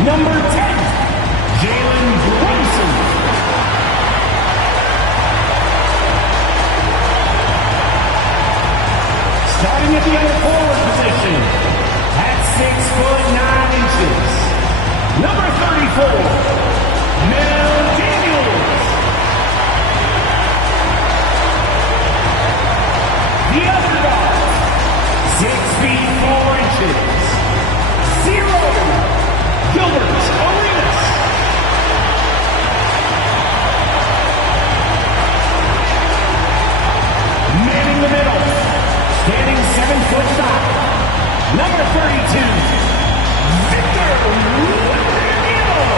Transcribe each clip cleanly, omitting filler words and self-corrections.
Number 10, Jalen Brunson. Starting at the other forward position, at 6'9", number 34, Mel Daniels. The other guard, 6'4", 0. Gilbert Arenas. Man in the middle, standing 7'5", number 32, Victor Wembanyama.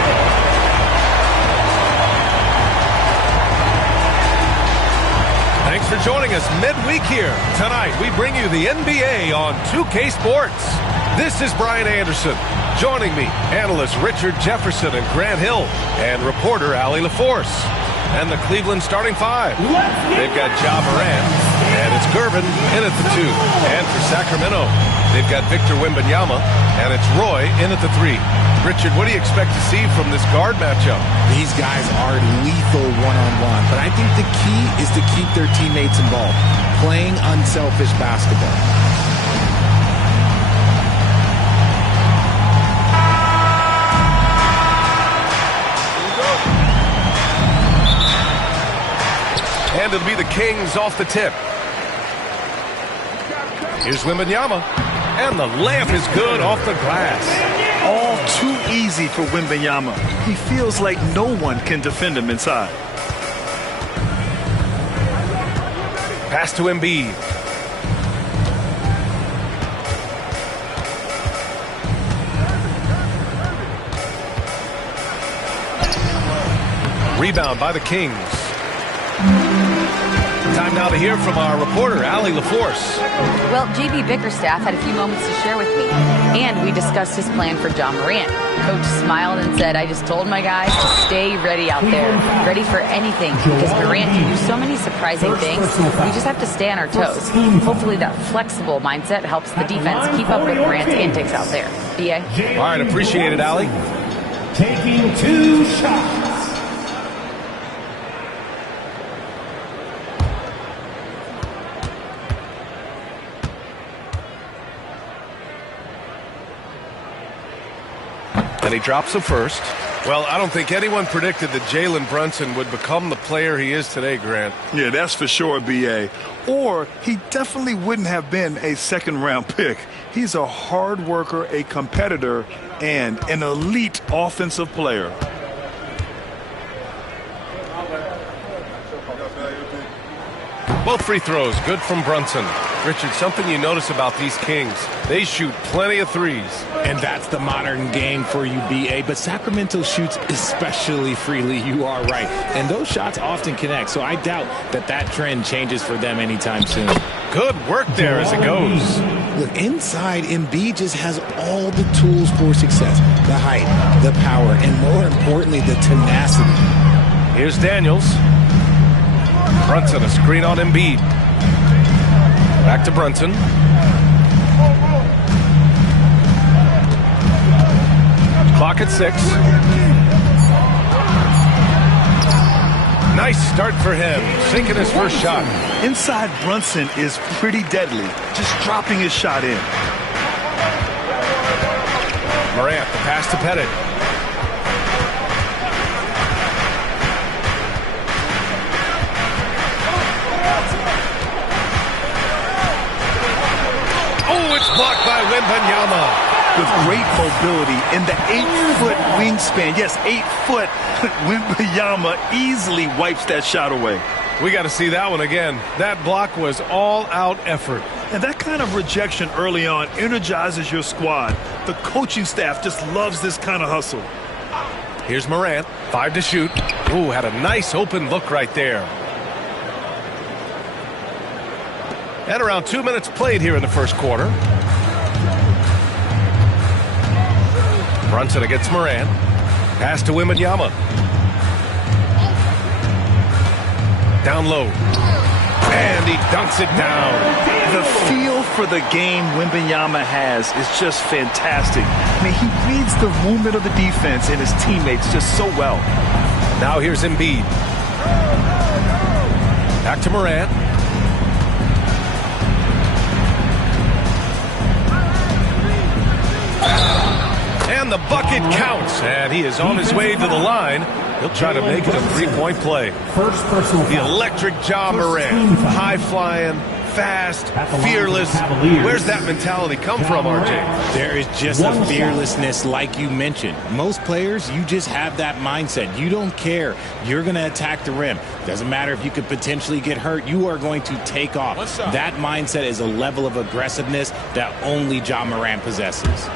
Thanks for joining us midweek here. Tonight we bring you the NBA on 2K Sports. This is Brian Anderson. Joining me, analysts Richard Jefferson and Grant Hill, and reporter Allie LaForce. And the Cleveland starting five. They've got Ja Morant, and it's Gervin in at the 2. And for Sacramento, they've got Victor Wembanyama, and it's Roy in at the 3. Richard, what do you expect to see from this guard matchup? These guys are lethal one-on-one, but I think the key is to keep their teammates involved, playing unselfish basketball. And it'll be the Kings off the tip. Here's Wembanyama. And the layup is good off the glass. All too easy for Wembanyama. He feels like no one can defend him inside. Pass to Embiid. Rebound by the Kings. Time now to hear from our reporter, Allie LaForce. Well, JB Bickerstaff had a few moments to share with me, and we discussed his plan for Ja Morant. Coach smiled and said, I just told my guys to stay ready out there, ready for anything, because Morant can do so many surprising things. We just have to stay on our toes. Hopefully that flexible mindset helps the defense keep up with Morant's antics out there. B.A.? All right, appreciate it, Allie. Taking 2 shots. And he drops the first. Well, I don't think anyone predicted that Jalen Brunson would become the player he is today, Grant. Yeah, that's for sure, B.A. Or he definitely wouldn't have been a second-round pick. He's a hard worker, a competitor, and an elite offensive player. Both free throws, good from Brunson. Richard, something you notice about these Kings, they shoot plenty of threes. And that's the modern game for you, B.A. But Sacramento shoots especially freely. You are right. And those shots often connect, so I doubt that that trend changes for them anytime soon. Good work there as it goes. Look, inside, Embiid just has all the tools for success. The height, the power, and more importantly, the tenacity. Here's Daniels. Brunson, a screen on Embiid. Back to Brunson. Clock at 6. Nice start for him, sinking his first shot. Inside Brunson is pretty deadly, just dropping his shot in. Morant, the pass to Pettit. Oh, it's blocked by Wembanyama. With great mobility in the 8-foot wingspan. Yes, 8 foot. Wembanyama easily wipes that shot away. We got to see that one again. That block was all-out effort. And that kind of rejection early on energizes your squad. The coaching staff just loves this kind of hustle. Here's Morant, 5 to shoot. Ooh, had a nice open look right there. And around 2 minutes played here in the first quarter. Brunson against Morant. Pass to Wembanyama. Down low. And he dunks it down. The feel for the game Wembanyama has is just fantastic. I mean, he reads the movement of the defense and his teammates just so well. Now here's Embiid. Back to Morant. And the bucket counts. And he is on his way to the line. He'll try to make it a three-point play. First personal The foul. electric Ja Morant. High-flying, fast, fearless. Where's that mentality come from, RJ? There is just a fearlessness like you mentioned. Most players, you just have that mindset. You don't care. You're going to attack the rim. Doesn't matter if you could potentially get hurt. You are going to take off. That mindset is a level of aggressiveness that only Ja Morant possesses.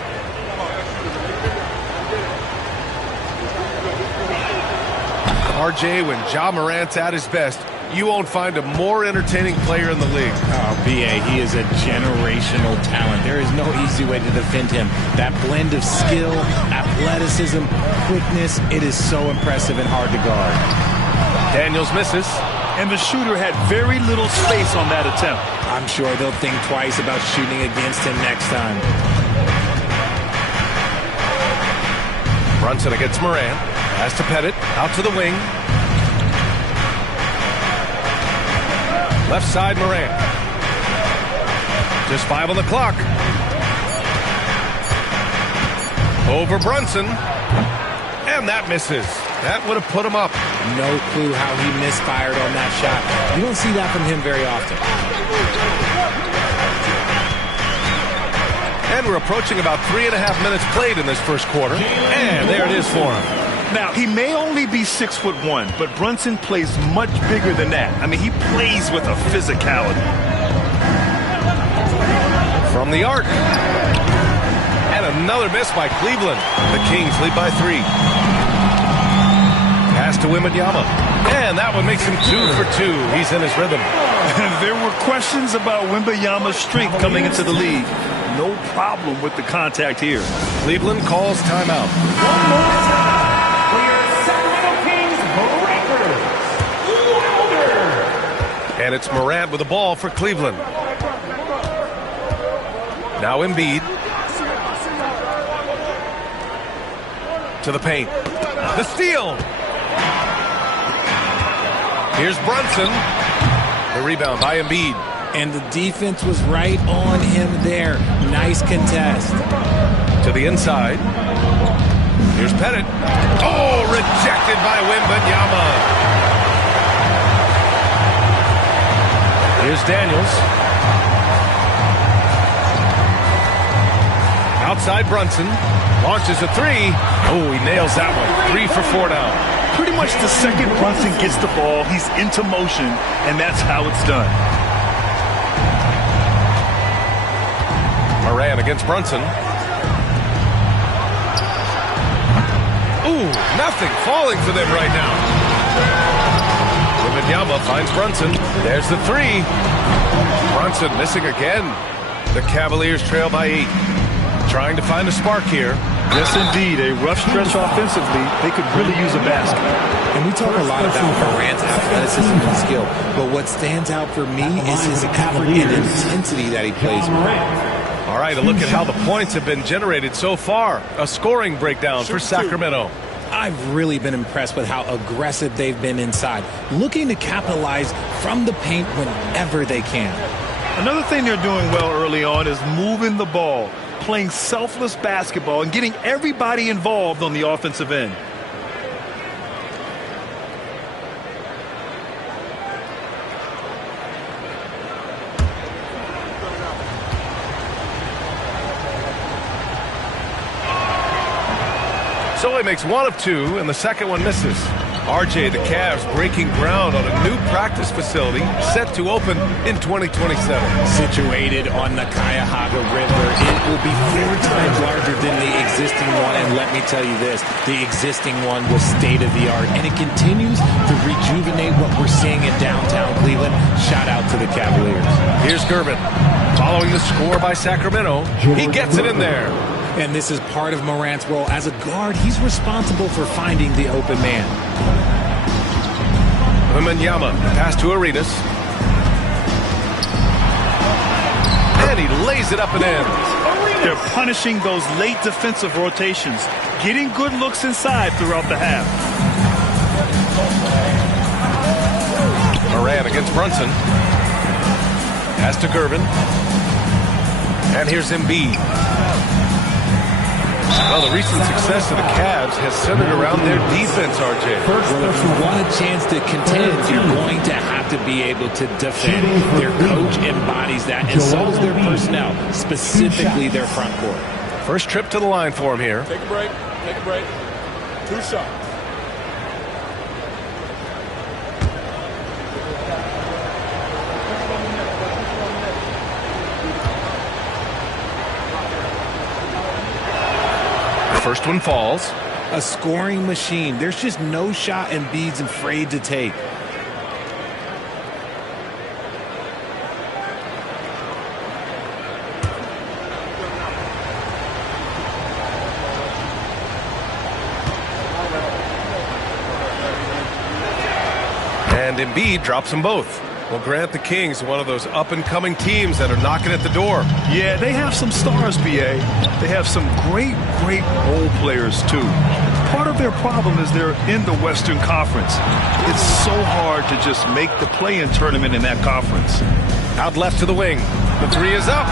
RJ, when Ja Morant's at his best, you won't find a more entertaining player in the league. Oh, B.A., he is a generational talent. There is no easy way to defend him. That blend of skill, athleticism, quickness, it is so impressive and hard to guard. Daniels misses. And the shooter had very little space on that attempt. I'm sure they'll think twice about shooting against him next time. Brunson against Morant. Pass to Pettit. Out to the wing. Left side, Morant. Just 5 on the clock. Over Brunson. And that misses. That would have put him up. No clue how he misfired on that shot. You don't see that from him very often. And we're approaching about 3.5 minutes played in this first quarter. And there it is for him. Now, he may only be 6'1", but Brunson plays much bigger than that. I mean, he plays with a physicality. From the arc. And another miss by Cleveland. The Kings lead by 3. Pass to Wembanyama. And that one makes him 2 for 2. He's in his rhythm. There were questions about Wembanyama's strength coming into the league. No problem with the contact here. Cleveland calls timeout. One more time for your Sacramento Kings breakers. Louder. And it's Morant with the ball for Cleveland. Now Embiid. To the paint. The steal. Here's Brunson. The rebound by Embiid. And the defense was right on him there. Nice contest. To the inside. Here's Pettit. Oh, rejected by Wembanyama. Here's Daniels. Outside Brunson. Launches a 3. Oh, he nails that one. 3 for 4 now. Pretty much the second Brunson gets the ball, he's into motion, and that's how it's done. Morant against Brunson. Ooh, nothing falling for them right now. Wembanyama finds Brunson. There's the 3. Brunson missing again. The Cavaliers trail by 8. Trying to find a spark here. Yes, indeed. A rough stretch offensively. They could really use a basket. And we talk a lot about Morant's athleticism and skill, but what stands out for me is his effort and intensity that he plays with. All right, a look at how the points have been generated so far. A scoring breakdown for Sacramento. I've really been impressed with how aggressive they've been inside, looking to capitalize from the paint whenever they can. Another thing they're doing well early on is moving the ball, playing selfless basketball, and getting everybody involved on the offensive end. So he makes 1 of 2, and the second one misses. RJ, the Cavs breaking ground on a new practice facility set to open in 2027. Situated on the Cuyahoga River, it will be 4 times larger than the existing one. And let me tell you this, the existing one was state-of-the-art, and it continues to rejuvenate what we're seeing in downtown Cleveland. Shout out to the Cavaliers. Here's Gervin. Following the score by Sacramento, he gets it in there. And this is part of Morant's role. As a guard, he's responsible for finding the open man. Wembanyama, pass to Arenas. And he lays it up and in. They're punishing those late defensive rotations, getting good looks inside throughout the half. Morant against Brunson. Pass to Gervin. And here's Embiid. Well, the recent success of the Cavs has centered around their defense, RJ. Well, if you want a chance to contend, you're going to have to be able to defend. Their coach embodies that, and so does their personnel, specifically their front court. First trip to the line for him here. Take a break. Take a break. 2 shots. First one falls. A scoring machine. There's just no shot Embiid's afraid to take. And Embiid drops them both. Well, Grant, the Kings, one of those up-and-coming teams that are knocking at the door. Yeah, they have some stars, BA. They have some great role players, too. Part of their problem is they're in the Western Conference. It's so hard to just make the play-in tournament in that conference. Out left to the wing. The three is up.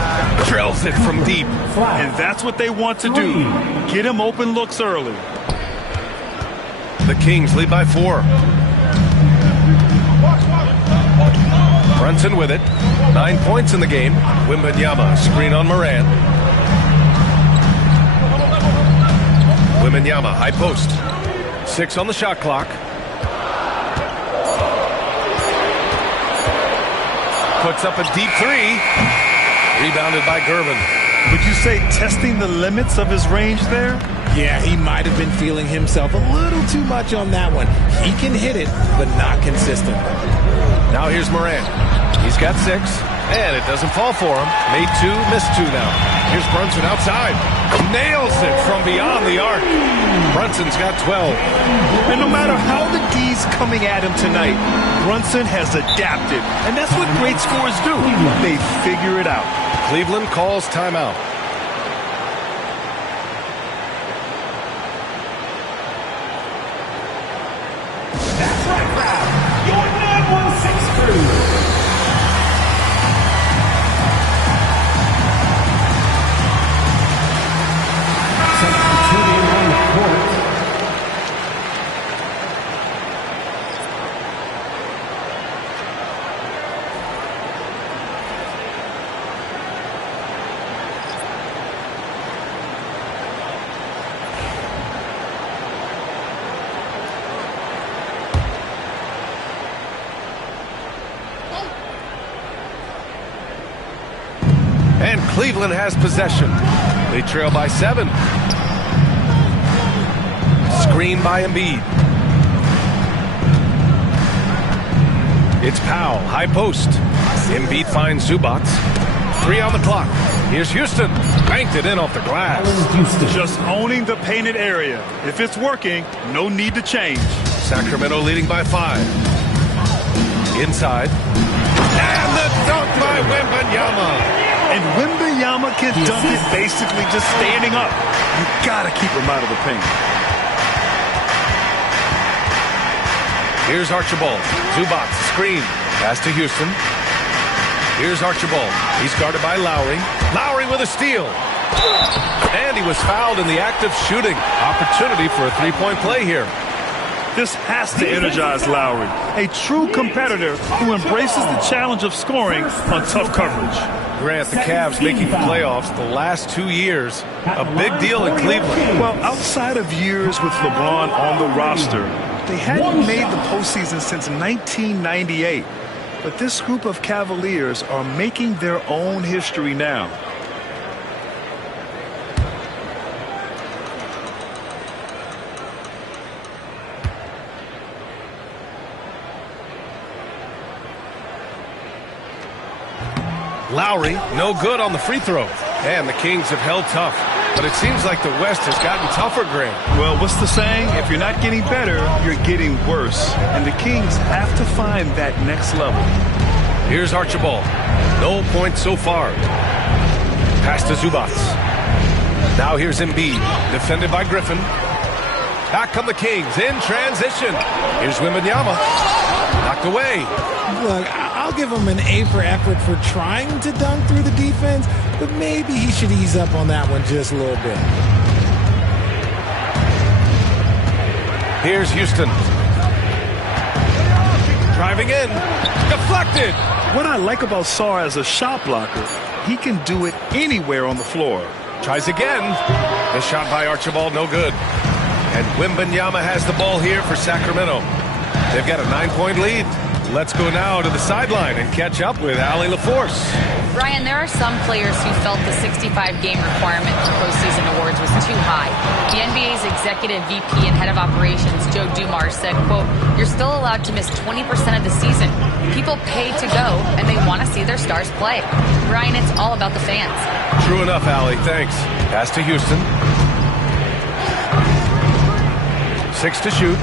Drills it from deep. And that's what they want to do. Get him open looks early. The Kings lead by 4. Brunson with it. 9 points in the game. Wembanyama, screen on Morant. Wembanyama, high post. 6 on the shot clock. Puts up a deep 3. Rebounded by Gervin. Would you say testing the limits of his range there? Yeah, he might have been feeling himself a little too much on that one. He can hit it, but not consistently. Now here's Morant. He's got 6, and it doesn't fall for him. Made 2, missed 2 now. Here's Brunson outside. Nails it from beyond the arc. Brunson's got 12. And no matter how the D's coming at him tonight, Brunson has adapted. And that's what great scorers do. They figure it out. Cleveland calls timeout. That's right, crowd. Your 916 crew. And Cleveland has possession. They trail by 7. Screen by Embiid. It's Powell, high post. Embiid finds Zubats. 3 on the clock. Here's Houston. Banked it in off the glass. Just owning the painted area. If it's working, no need to change. Sacramento leading by 5. Inside. And the dunk by Wembanyama. And Wembanyama can dunk it basically just standing up. You gotta keep him out of the paint. Here's Archibald. Zubats, screen. Pass to Houston. Here's Archibald. He's guarded by Lowry. Lowry with a steal. And he was fouled in the act of shooting. Opportunity for a three-point play here. This has to energize Lowry, a true competitor who embraces the challenge of scoring on tough coverage. Grant, the Cavs making the playoffs the last 2 years. A big deal in Cleveland. Well, outside of years with LeBron on the roster, They hadn't made the postseason since 1998. But this group of Cavaliers are making their own history now. Lowry, no good on the free throw. And the Kings have held tough. But it seems like the West has gotten tougher, Graham. Well, what's the saying? If you're not getting better, you're getting worse. And the Kings have to find that next level. Here's Archibald. No points so far. Pass to Zubats. Now here's Embiid, defended by Griffin. Back come the Kings in transition. Here's Wembanyama. Knocked away. Look, I'll give him an A for effort for trying to dunk through the defense, but maybe he should ease up on that one just a little bit. Here's Houston. Driving in. Deflected. What I like about Sarr as a shot blocker, he can do it anywhere on the floor. Tries again. The shot by Archibald, no good. And Wembanyama has the ball here for Sacramento. They've got a 9-point lead. Let's go now to the sideline and catch up with Allie LaForce. Brian, there are some players who felt the 65-game requirement for postseason awards was too high. The NBA's executive VP and head of operations, Joe Dumars, said, quote, "You're still allowed to miss 20% of the season. People pay to go, and they want to see their stars play." Brian, it's all about the fans. True enough, Allie. Thanks. Pass to Houston. 6 to shoot.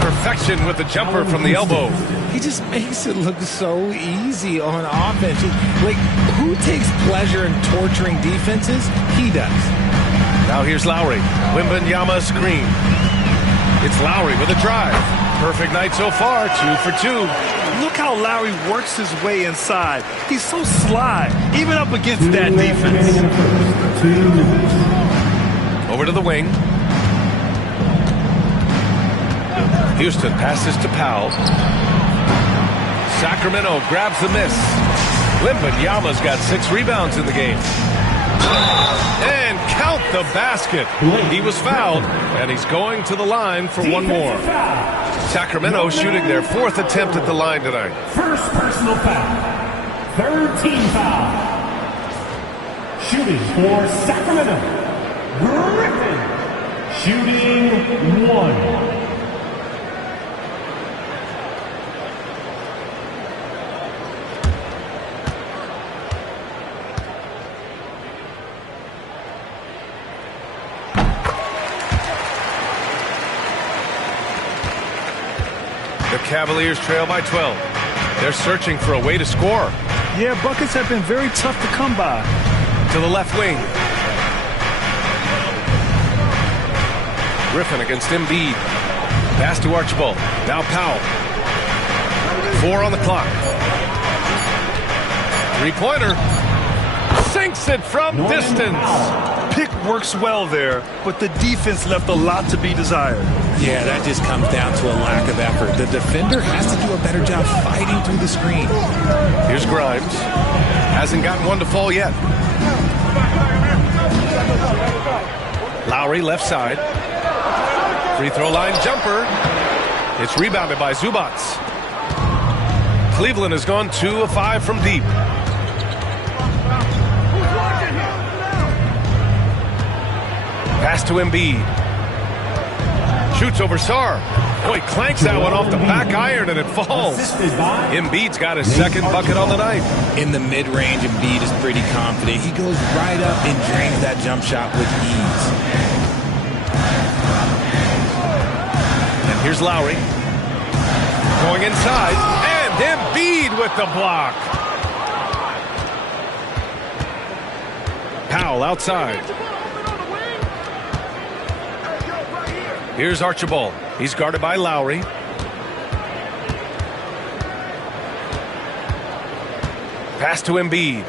Perfection with the jumper from the elbow. He just makes it look so easy on offense. Like, who takes pleasure in torturing defenses? He does. Now here's Lowry. Wembanyama screen. It's Lowry with a drive. Perfect night so far, 2 for 2. Look how Lowry works his way inside. He's so sly, even up against that defense. Over to the wing. Houston passes to Powell. Sacramento grabs the miss. Wembanyama's got 6 rebounds in the game. And count the basket. He was fouled, and he's going to the line for one more. Sacramento shooting their 4th attempt at the line tonight. First personal foul. 3rd team foul. Shooting for Sacramento, Griffin. Shooting 1. The Cavaliers trail by 12. They're searching for a way to score. Yeah, buckets have been very tough to come by. To the left wing. Griffin against Embiid. Pass to Archibald. Now Powell. 4 on the clock. 3-pointer. Sinks it from distance. Pick works well there, but the defense left a lot to be desired. Yeah, that just comes down to a lack of effort. The defender has to do a better job fighting through the screen. Here's Grimes. Hasn't gotten one to fall yet. Lowry left side. Free throw line jumper. It's rebounded by Zubats. Cleveland has gone 2 of 5 from deep. Pass to Embiid. Shoots over Sarr. Boy, clanks that one off the back iron and it falls. Embiid's got his 2nd bucket on the night. In the mid-range, Embiid is pretty confident. He goes right up and drains that jump shot with ease. And here's Lowry. Going inside. And Embiid with the block. Powell outside. Here's Archibald. He's guarded by Lowry. Pass to Embiid.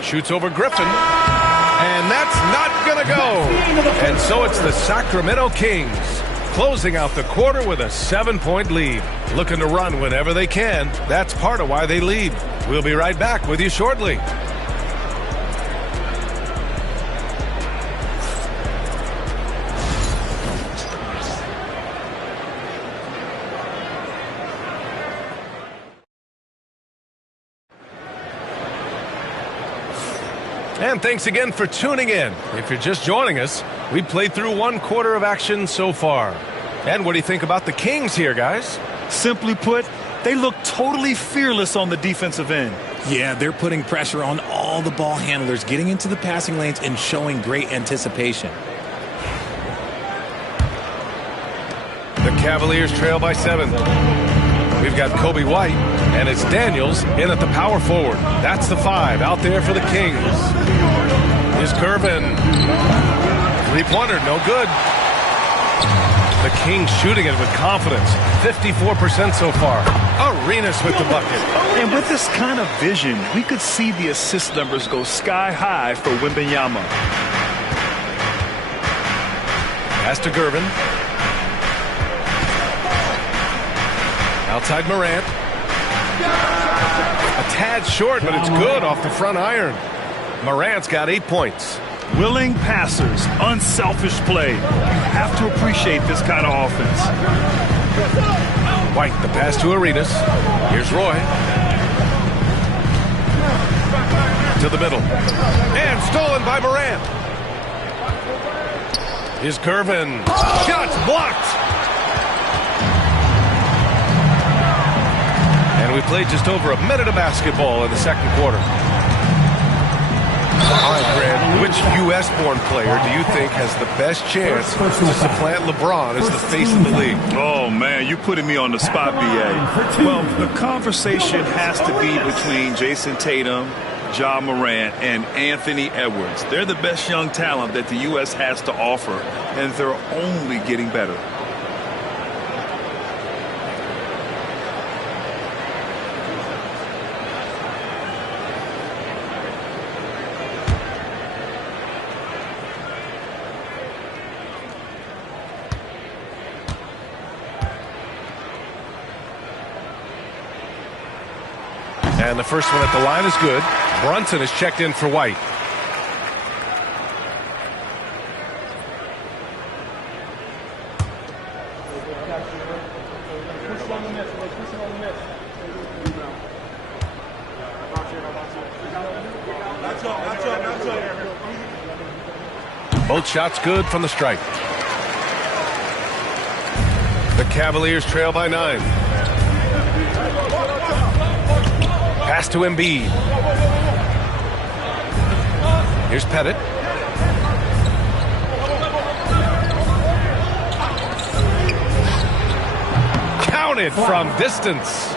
Shoots over Griffin. And that's not going to go. And so it's the Sacramento Kings closing out the quarter with a 7-point lead. Looking to run whenever they can. That's part of why they lead. We'll be right back with you shortly. And thanks again for tuning in. If you're just joining us, we played through 1 quarter of action so far. And what do you think about the Kings here, guys? Simply put, they look totally fearless on the defensive end. Yeah, they're putting pressure on all the ball handlers, getting into the passing lanes and showing great anticipation. The Cavaliers trail by 7. We've got Kobe White, and it's Daniels in at the power forward. That's the 5 out there for the Kings. Here's Gervin. 3-pointer, no good. The Kings shooting it with confidence. 54% so far. Arenas with the bucket. And with this kind of vision, we could see the assist numbers go sky high for Wembanyama. Pass to Gervin. Outside Morant. A tad short, but it's good off the front iron. Morant's got 8 points. Willing passers, unselfish play. You have to appreciate this kind of offense. White, the pass to Arenas. Here's Roy. To the middle. And stolen by Morant. Here's Gervin. Shots blocked. And we played just over a minute of basketball in the second quarter. All right, Grant, which U.S.-born player do you think has the best chance to supplant LeBron as the face of the league? Oh, man, you're putting me on the spot, B.A. Well, the conversation has to be between Jason Tatum, Ja Morant, and Anthony Edwards. They're the best young talent that the U.S. has to offer, and they're only getting better. And the first one at the line is good. Brunson is checked in for White. Both shots good from the stripe. The Cavaliers trail by 9. Pass to Embiid. Here's Pettit. Counted from distance.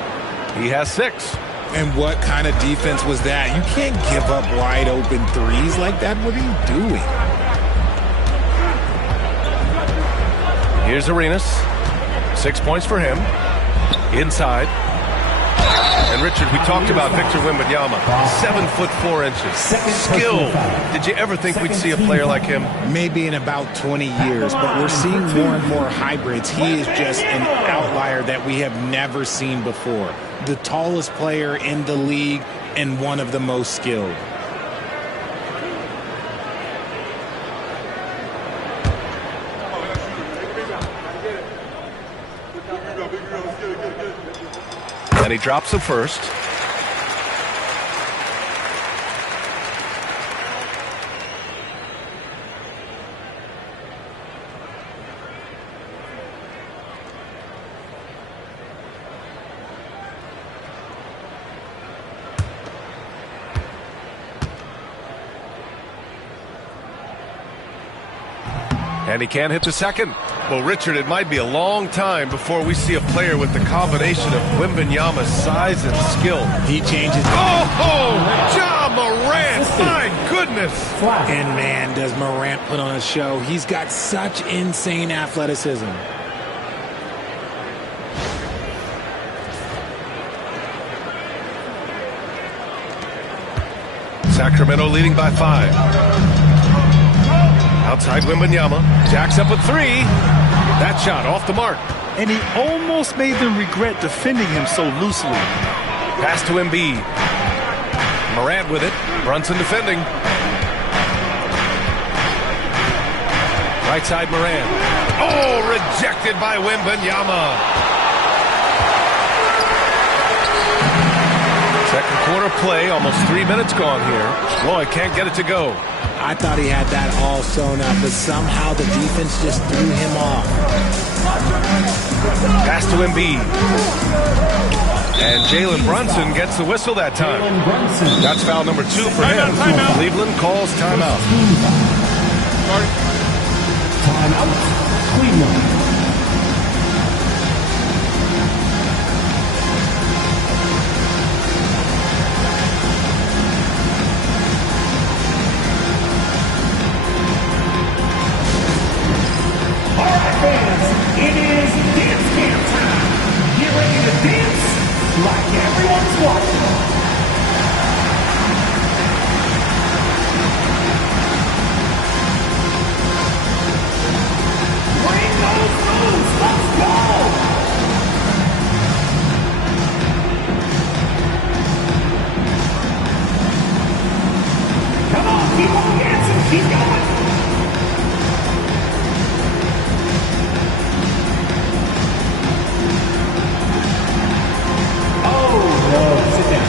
He has 6. And what kind of defense was that? You can't give up wide open threes like that. What are you doing? Here's Arenas. 6 points for him. Inside. And Richard, we talked about Victor Wembanyama, 7'4". Skill. Did you ever think we'd see a player like him? Maybe in about 20 years, but we're seeing more and more hybrids. He is just an outlier that we have never seen before. The tallest player in the league and one of the most skilled. And he drops the first. And he can't hit the second. Well, Richard, it might be a long time before we see a player with the combination of Wembanyama's size and skill. He changes. Oh, Ja Morant, my goodness. And man, does Morant put on a show. He's got such insane athleticism. Sacramento leading by 5. Outside Wembanyama. Jacks up with 3. That shot off the mark. And he almost made them regret defending him so loosely. Pass to Embiid. Morant with it. Brunson defending. Right side Morant. Oh, rejected by Wembanyama. Second quarter play, almost 3 minutes gone here. Roy can't get it to go. I thought he had that all sewn up, but somehow the defense just threw him off. Pass to Embiid. And Jalen Brunson gets the whistle that time. That's foul number 2 for him. Cleveland calls timeout. Timeout, Cleveland. It is dance camp time. Get ready to dance like everyone's watching. Bring those moves. Let's go. Come on, keep on dancing. Keep going. No, sit down.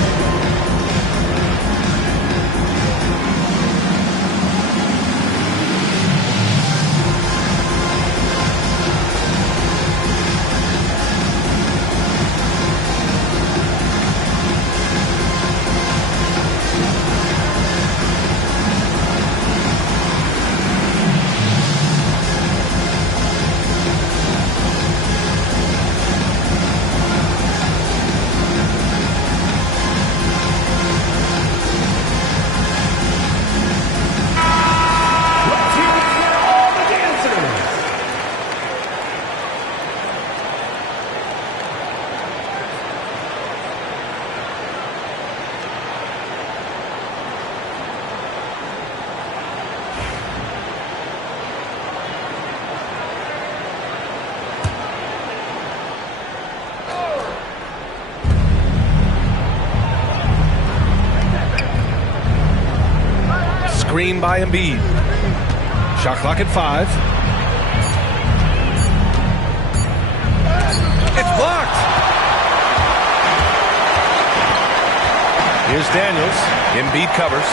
Screen by Embiid. Shot clock at 5. It's blocked. Here's Daniels. Embiid covers.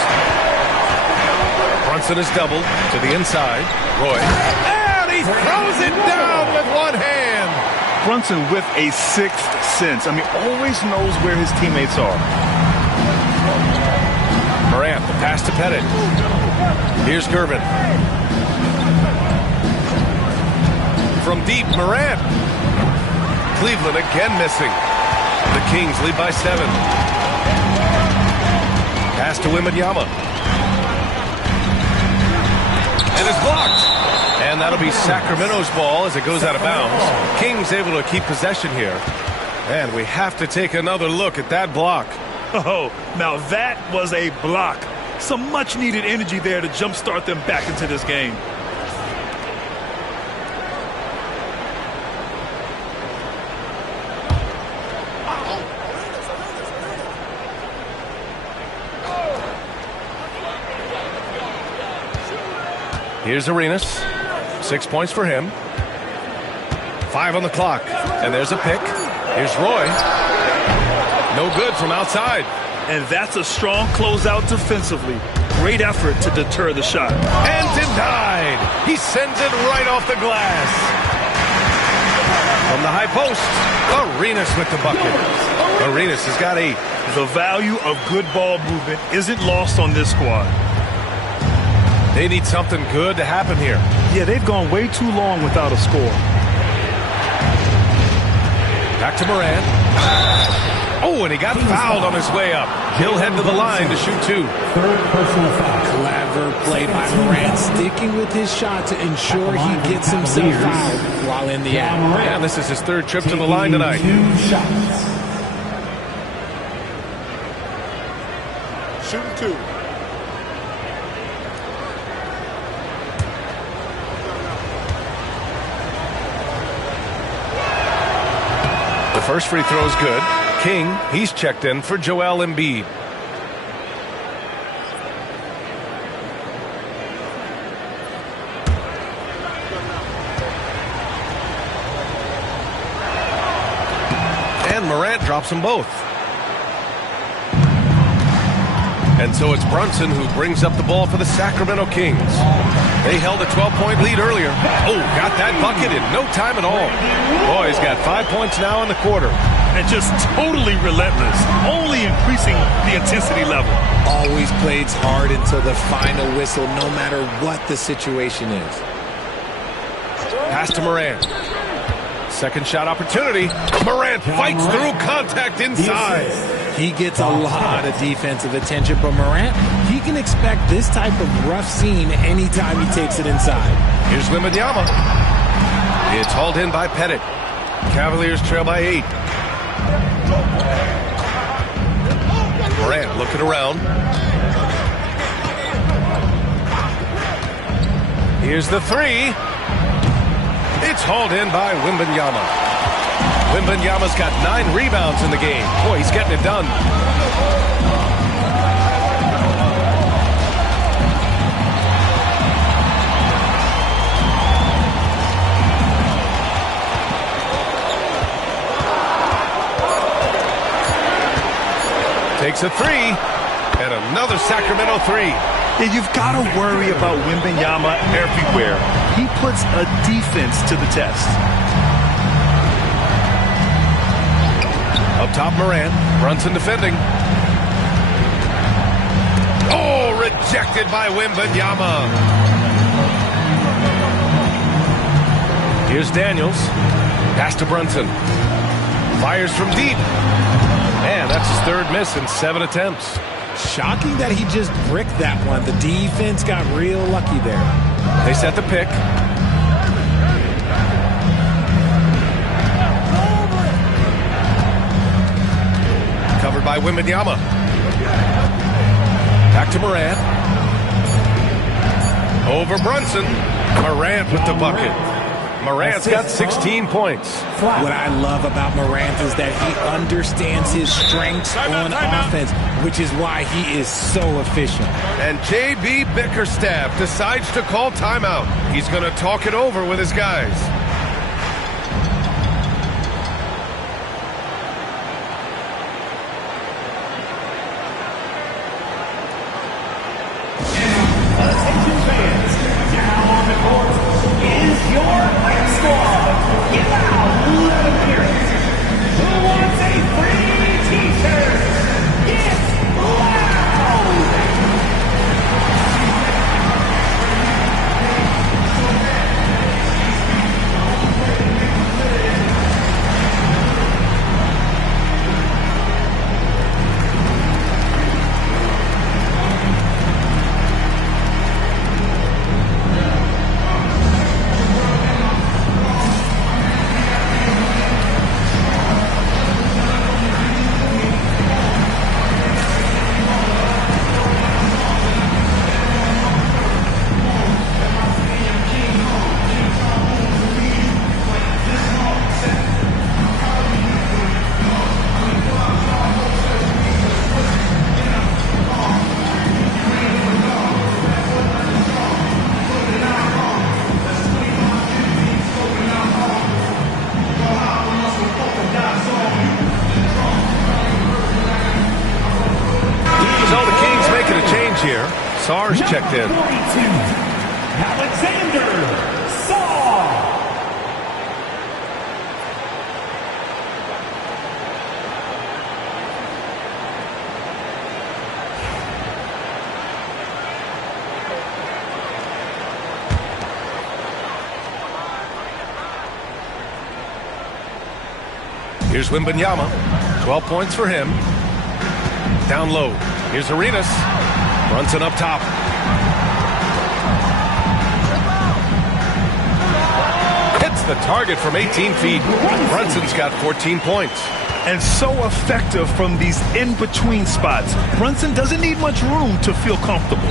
Brunson is doubled to the inside. Roy. And he throws it down with one hand. Brunson with a sixth sense. I mean, always knows where his teammates are. Morant, the pass to Pettit. Here's Gervin. From deep, Morant. Cleveland again missing. The Kings lead by 7. Pass to Wembanyama. And it's blocked. And that'll be Sacramento's ball as it goes out of bounds. Kings able to keep possession here. And we have to take another look at that block. Oh, now that was a block. Some much-needed energy there to jumpstart them back into this game. Here's Arenas. 6 points for him. 5 on the clock. And there's a pick. Here's Roy. No good from outside. And that's a strong closeout defensively. Great effort to deter the shot. And denied. He sends it right off the glass. From the high post, Arenas with the bucket. Arenas has got 8. The value of good ball movement isn't lost on this squad. They need something good to happen here. Yeah, they've gone way too long without a score. Back to Morant. Oh, and he got fouled on his way up. He'll head to the line to shoot 2. Third personal foul. Clever play by Morant, sticking with his shot to ensure he gets himself fouled while in the act. Yeah, this is his 3rd trip to the line tonight. 2 shots. Shooting 2. The first free throw is good. King, he's checked in for Joel Embiid. And Morant drops them both. And so it's Brunson who brings up the ball for the Sacramento Kings. They held a 12-point lead earlier. Oh, got that bucket in no time at all. Boy, he's got 5 points now in the quarter. And just totally relentless, only increasing the intensity level. Always plays hard until the final whistle, no matter what the situation is. Pass to Morant. Second shot opportunity. Morant fights through contact inside. He gets a lot of defensive attention, but Morant, he can expect this type of rough scene anytime he takes it inside. Here's Wembanyama. It's hauled in by Pettit. Cavaliers trail by 8. Morant looking around. Here's the 3. It's hauled in by Wembanyama. Wembanyama's got 9 rebounds in the game. Boy, he's getting it done. Takes a 3, and another Sacramento 3. And you've got to worry about Wembanyama everywhere. He puts a defense to the test. Up top, Morant. Brunson defending. Oh, rejected by Wembanyama. Here's Daniels. Pass to Brunson. Fires from deep. Man, that's his 3rd miss in 7 attempts. Shocking that he just bricked that one. The defense got real lucky there. They set the pick. Covered by Wembanyama. Back to Morant. Over Brunson. Morant with the bucket. Morant's got 16 points. What I love about Morant is that he understands his strengths on offense, which is why he is so efficient. And J.B. Bickerstaff decides to call timeout. He's going to talk it over with his guys. Attention fans, now on the court is your high squad. Get out, let them hear it. Who wants a free t-shirt? Get loud! Sarr's checked in. Alexander Sarr. Here's Wembanyama. 12 points for him. Down low. Here's Arenas. Brunson up top. Hits the target from 18 feet. Brunson's got 14 points. And so effective from these in-between spots. Brunson doesn't need much room to feel comfortable.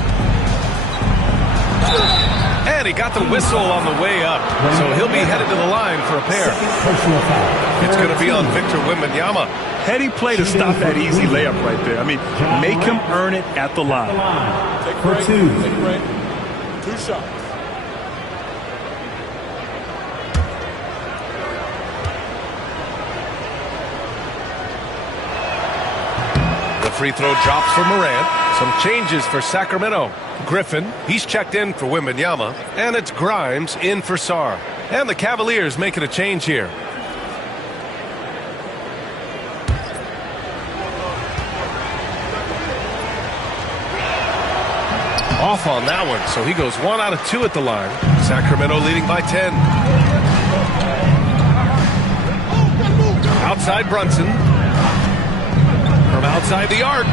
And he got the whistle on the way up. So he'll be headed to the line for a pair. It's going to be on Victor Wembanyama. Heady play to stop that easy layup right there. I mean, make him earn it at the line. Take a break. Take a break. 2 shots. The free throw drops for Morant. Some changes for Sacramento. Griffin, he's checked in for Wembanyama. And it's Grimes in for Sarr. And the Cavaliers making a change here. Off on that one, so he goes 1 out of 2 at the line. Sacramento leading by 10. Outside Brunson. From outside the arc.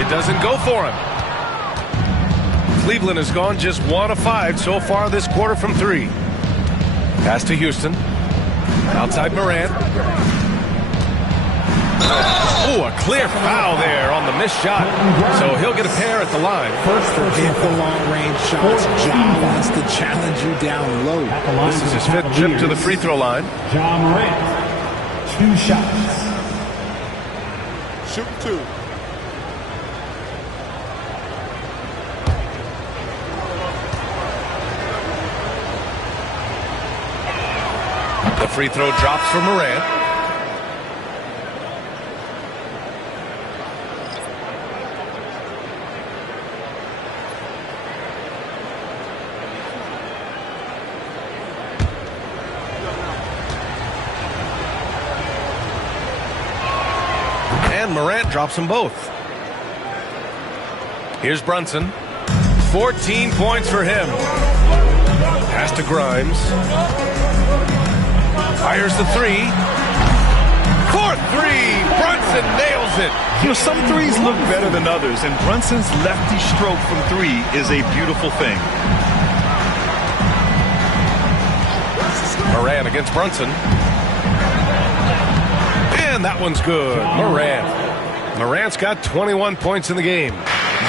It doesn't go for him. Cleveland has gone just 1 of 5 so far this quarter from 3. Pass to Houston. Outside Morant. Oh, a clear foul there on the missed shot. So he'll get a pair at the line. Forget the long-range shots. John wants to challenge you down low. This is his 5th trip to the free throw line. John Morant, 2 shots. Shoot 2. The free throw drops for Morant. And Morant drops them both. Here's Brunson. 14 points for him. Pass to Grimes. Fires the 3. Court 3. Brunson nails it. You know, some threes look better than others, and Brunson's lefty stroke from 3 is a beautiful thing. Morant against Brunson. And that one's good. Morant's got 21 points in the game.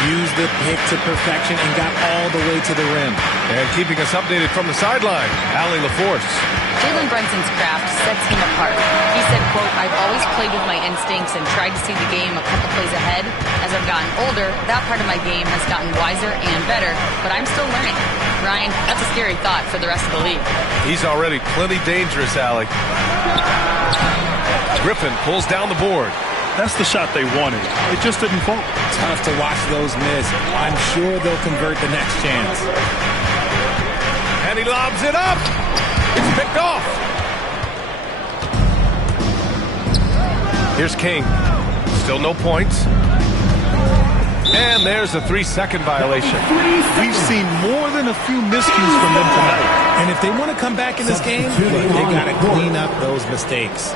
Used the pick to perfection and got all the way to the rim. And keeping us updated from the sideline, Allie LaForce. Jalen Brunson's craft sets him apart. He said, quote, "I've always played with my instincts and tried to see the game a couple plays ahead. As I've gotten older, that part of my game has gotten wiser and better, but I'm still learning." Ryan, that's a scary thought for the rest of the league. He's already plenty dangerous, Allie. Griffin pulls down the board. That's the shot they wanted. It just didn't fall. Tough to watch those miss. I'm sure they'll convert the next chance. And he lobs it up. It's picked off. Here's King. Still no points. And there's a 3-second violation. We've seen more than a few miscues from them tonight. And if they want to come back in this game, look, they got to clean up those mistakes.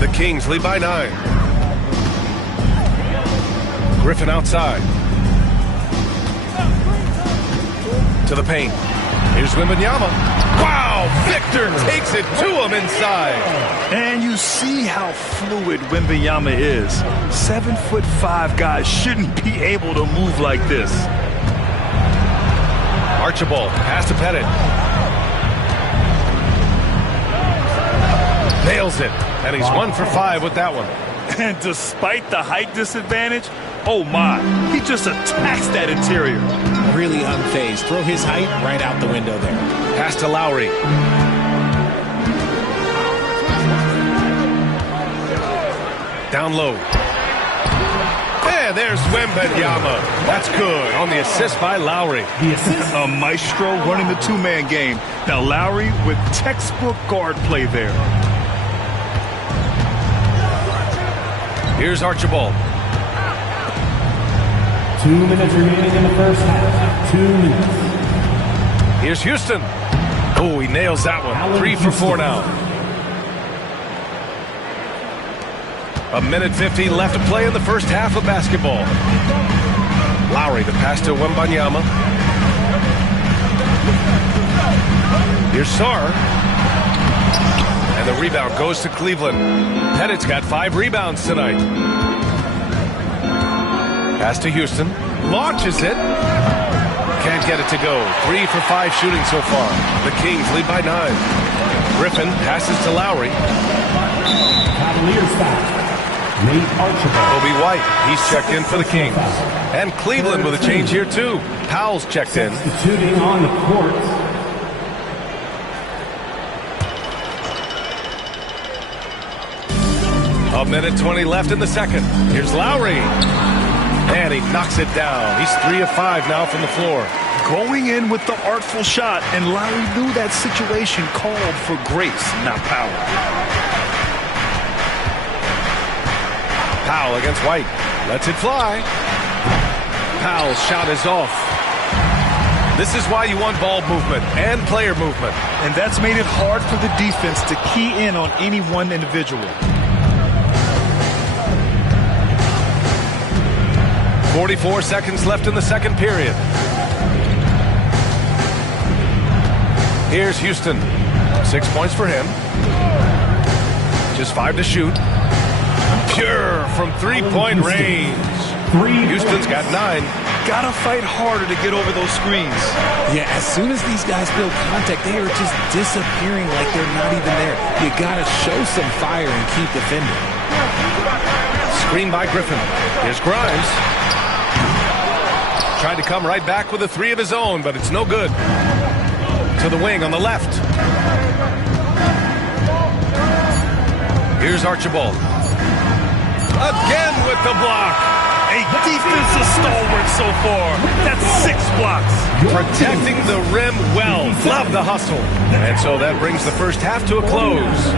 The Kings lead by 9. Griffin outside. To the paint. Here's Wembanyama. Wow! Victor takes it to him inside. And you see how fluid Wembanyama is. 7'5" guys shouldn't be able to move like this. Archibald, pass to Pettit. Nails it. And he's 1 for 5 with that one. And despite the height disadvantage, oh my, he just attacks that interior. Really unfazed. Throw his height right out the window there. Pass to Lowry. Down low. And there's Wembanyama. That's good on the assist by Lowry. A maestro running the 2-man game. Now Lowry with textbook guard play there. Here's Archibald. 2 minutes remaining in the first half. 2 minutes. Here's Houston. Oh, he nails that one. 3 for 4 now. 1:50 left to play in the first half of basketball. Lowry, the pass to Wembanyama. Here's Sarr. And the rebound goes to Cleveland. Pettit's got 5 rebounds tonight. Pass to Houston. Launches it. Can't get it to go. 3 for 5 shooting so far. The Kings lead by 9. Griffin passes to Lowry. Cavaliers foul. Nate Archibald. Kobe White, he's checked in for the Kings. And Cleveland with a change here too. Powell's checked in. Substituting on the court. minute 20 left in the second. Here's Lowry. And he knocks it down. He's 3 of 5 now from the floor. Going in with the artful shot, and Lowry knew that situation called for grace, not power. Powell against White. Lets it fly. Powell's shot is off. This is why you want ball movement and player movement. And that's made it hard for the defense to key in on any one individual. 44 seconds left in the second period. Here's Houston. 6 points for him. Just 5 to shoot. Pure from three-point range. Houston's got 9. Gotta fight harder to get over those screens. Yeah, as soon as these guys build contact, they are just disappearing like they're not even there. You gotta show some fire and keep defending. Screen by Griffin. Here's Grimes. Tried to come right back with a 3 of his own, but it's no good. To the wing on the left. Here's Archibald. Again with the block. A defensive stalwart so far. That's 6 blocks. Protecting the rim well. Love the hustle. And so that brings the first half to a close.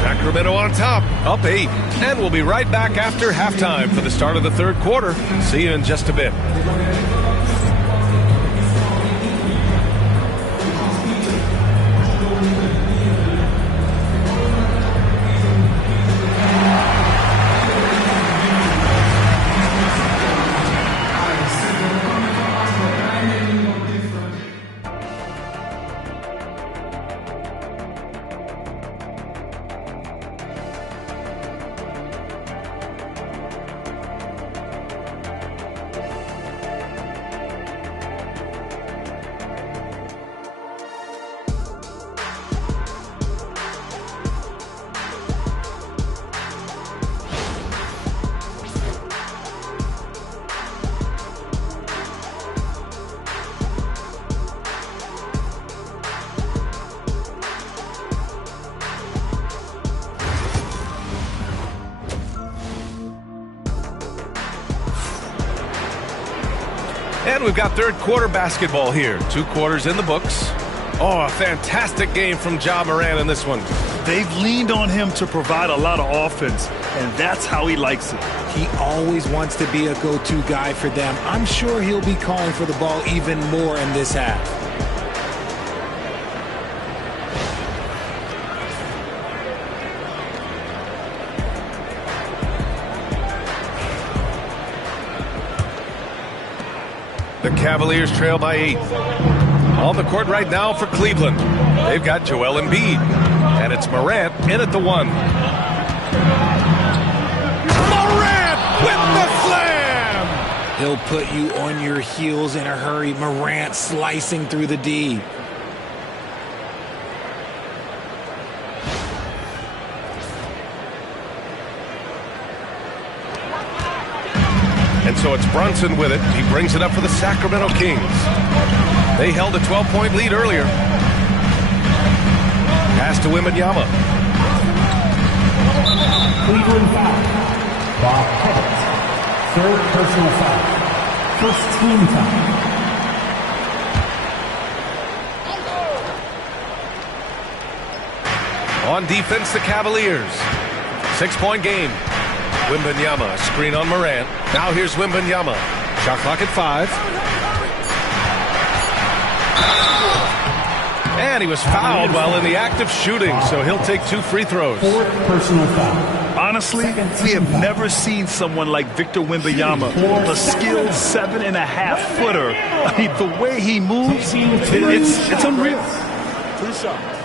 Sacramento on top, up 8. And we'll be right back after halftime for the start of the third quarter. See you in just a bit. And we've got third quarter basketball here. 2 quarters in the books. Oh, a fantastic game from Ja Morant in this one. They've leaned on him to provide a lot of offense, and that's how he likes it. He always wants to be a go-to guy for them. I'm sure he'll be calling for the ball even more in this half. The Cavaliers trail by 8. On the court right now for Cleveland. They've got Joel Embiid. And it's Morant in at the 1. Morant with the slam! He'll put you on your heels in a hurry. Morant slicing through the D. And so it's Brunson with it. He brings it up for the Sacramento Kings. They held a 12-point lead earlier. Pass to Wembanyama. Cleveland foul. Bob Pettit. Third personal foul. First team foul. On defense, the Cavaliers. 6-point game. Wembanyama, screen on Morant. Now here's Wembanyama. Shot clock at 5. And he was fouled while in the act of shooting, so he'll take 2 free throws. Fourth personal foul. Honestly, we have never seen someone like Victor Wembanyama, a skilled 7.5-footer. I mean, the way he moves, it's unreal. 2 shots.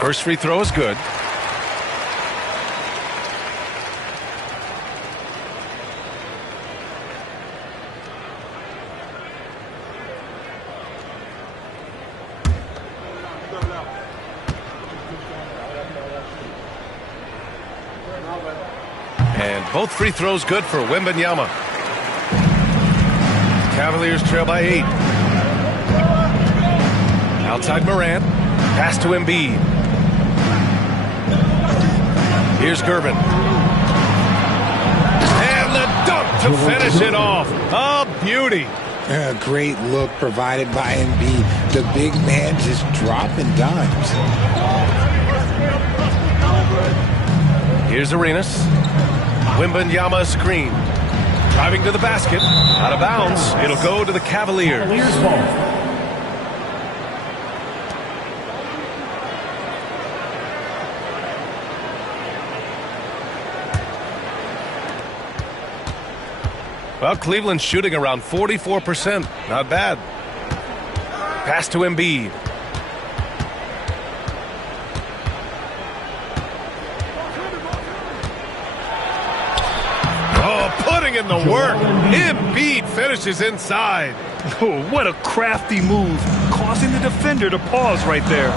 First free throw is good. And both free throws good for Wembanyama. Cavaliers trail by 8. Outside Morant. Pass to Embiid. Here's Gervin. And the dunk to finish it off. A beauty. A great look provided by Embiid. The big man just dropping dimes. Here's Arenas. Wembanyama screen. Driving to the basket. Out of bounds. It'll go to the Cavaliers. Well, Cleveland's shooting around 44%. Not bad. Pass to Embiid. Oh, putting in the work. Embiid finishes inside. Oh, what a crafty move, causing the defender to pause right there.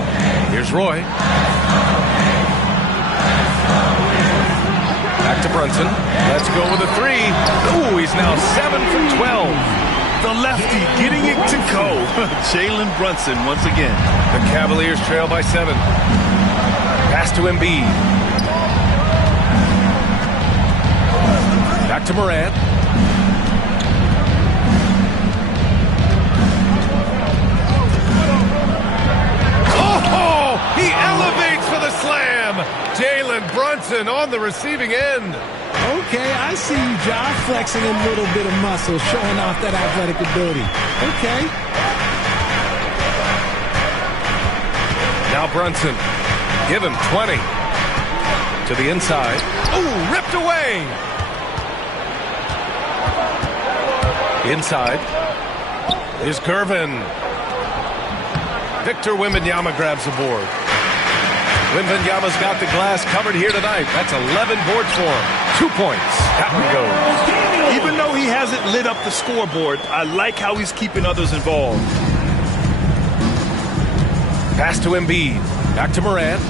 Here's Roy. Back to Brunson. Let's go with a three. Ooh, he's now 7 from 12. The lefty getting it to go. Jalen Brunson once again. The Cavaliers trail by 7. Pass to Embiid. Back to Morant. Oh, he elevates for the slam. Jalen Brunson on the receiving end. Okay, I see you, Ja, flexing a little bit of muscle, showing off that athletic ability. Okay. Now Brunson. Give him 20. To the inside. Ooh, ripped away. Inside. Is Gervin. Victor Wembanyama grabs the board. Wembanyama's got the glass covered here tonight. That's 11 boards for him. 2 points. That one goes. Even though he hasn't lit up the scoreboard, I like how he's keeping others involved. Pass to Embiid. Back to Morant.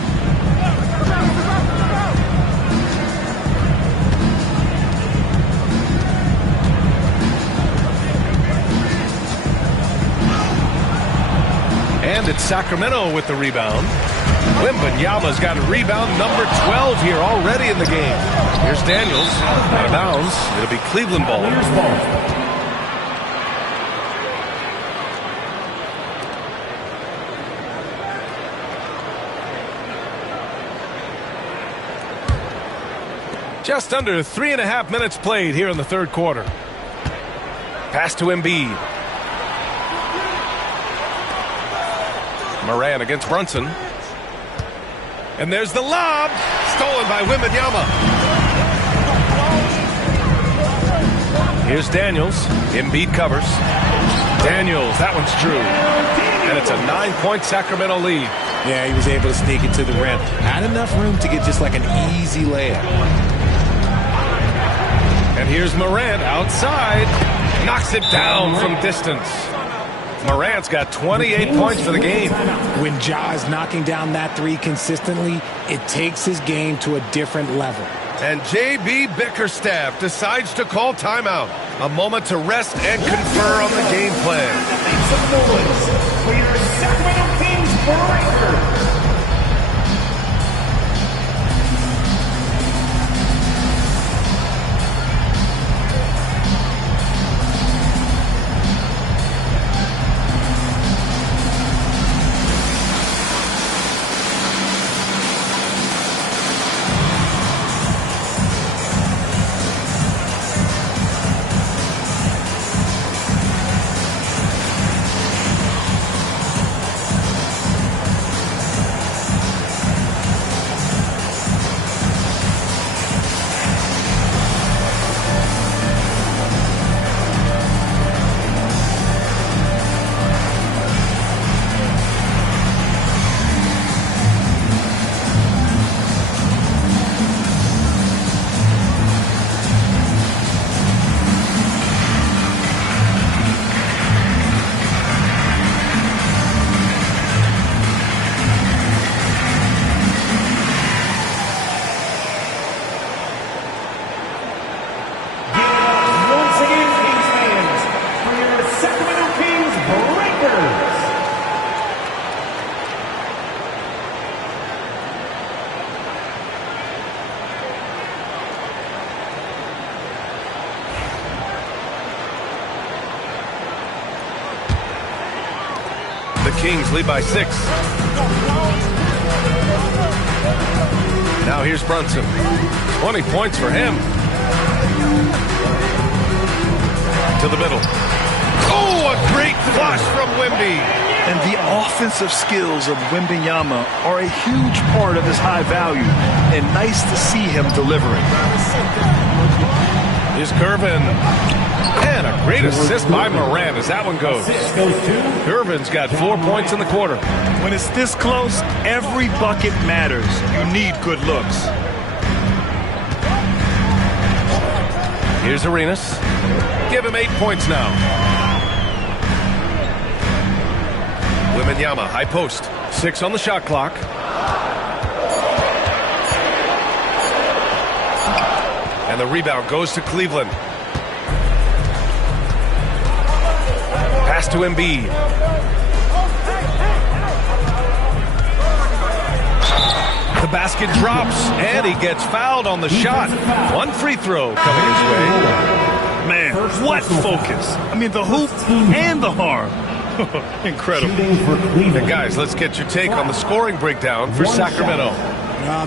And it's Sacramento with the rebound. Wembanyama's got rebound number 12 here already in the game. Here's Daniels. Out of bounds. It'll be Cleveland ball. Just under 3.5 minutes played here in the third quarter. Pass to Embiid. Morant against Brunson. And there's the lob. Stolen by Wembanyama. Here's Daniels. Embiid covers. Daniels, that one's true. And it's a 9-point Sacramento lead. Yeah, he was able to sneak it to the rim. Had enough room to get just like an easy layup. And here's Morant outside. Knocks it down from distance. Morant's got 28 points for the game. When Ja is knocking down that three consistently, it takes his game to a different level. And J.B. Bickerstaff decides to call timeout. A moment to rest and confer on the game plan. Make some noise for your Sacramento Kings Breakers. Kings lead by 6. Now here's Brunson. 20 points for him. To the middle. Oh, a great flush from Wemby. And the offensive skills of Wembanyama are a huge part of his high value, and nice to see him delivering. Here's Gervin. And a great assist by Morant as that one goes. Gervin's got 4 points in the quarter. When it's this close, every bucket matters. You need good looks. Here's Arenas. Give him 8 points now. Wembanyama, high post. 6 on the shot clock. And the rebound goes to Cleveland. Pass to Embiid. The basket drops, and he gets fouled on the shot. 1 free throw coming his way. Man, what focus. I mean, the hoop and the harm. Incredible. And guys, let's get your take on the scoring breakdown for Sacramento.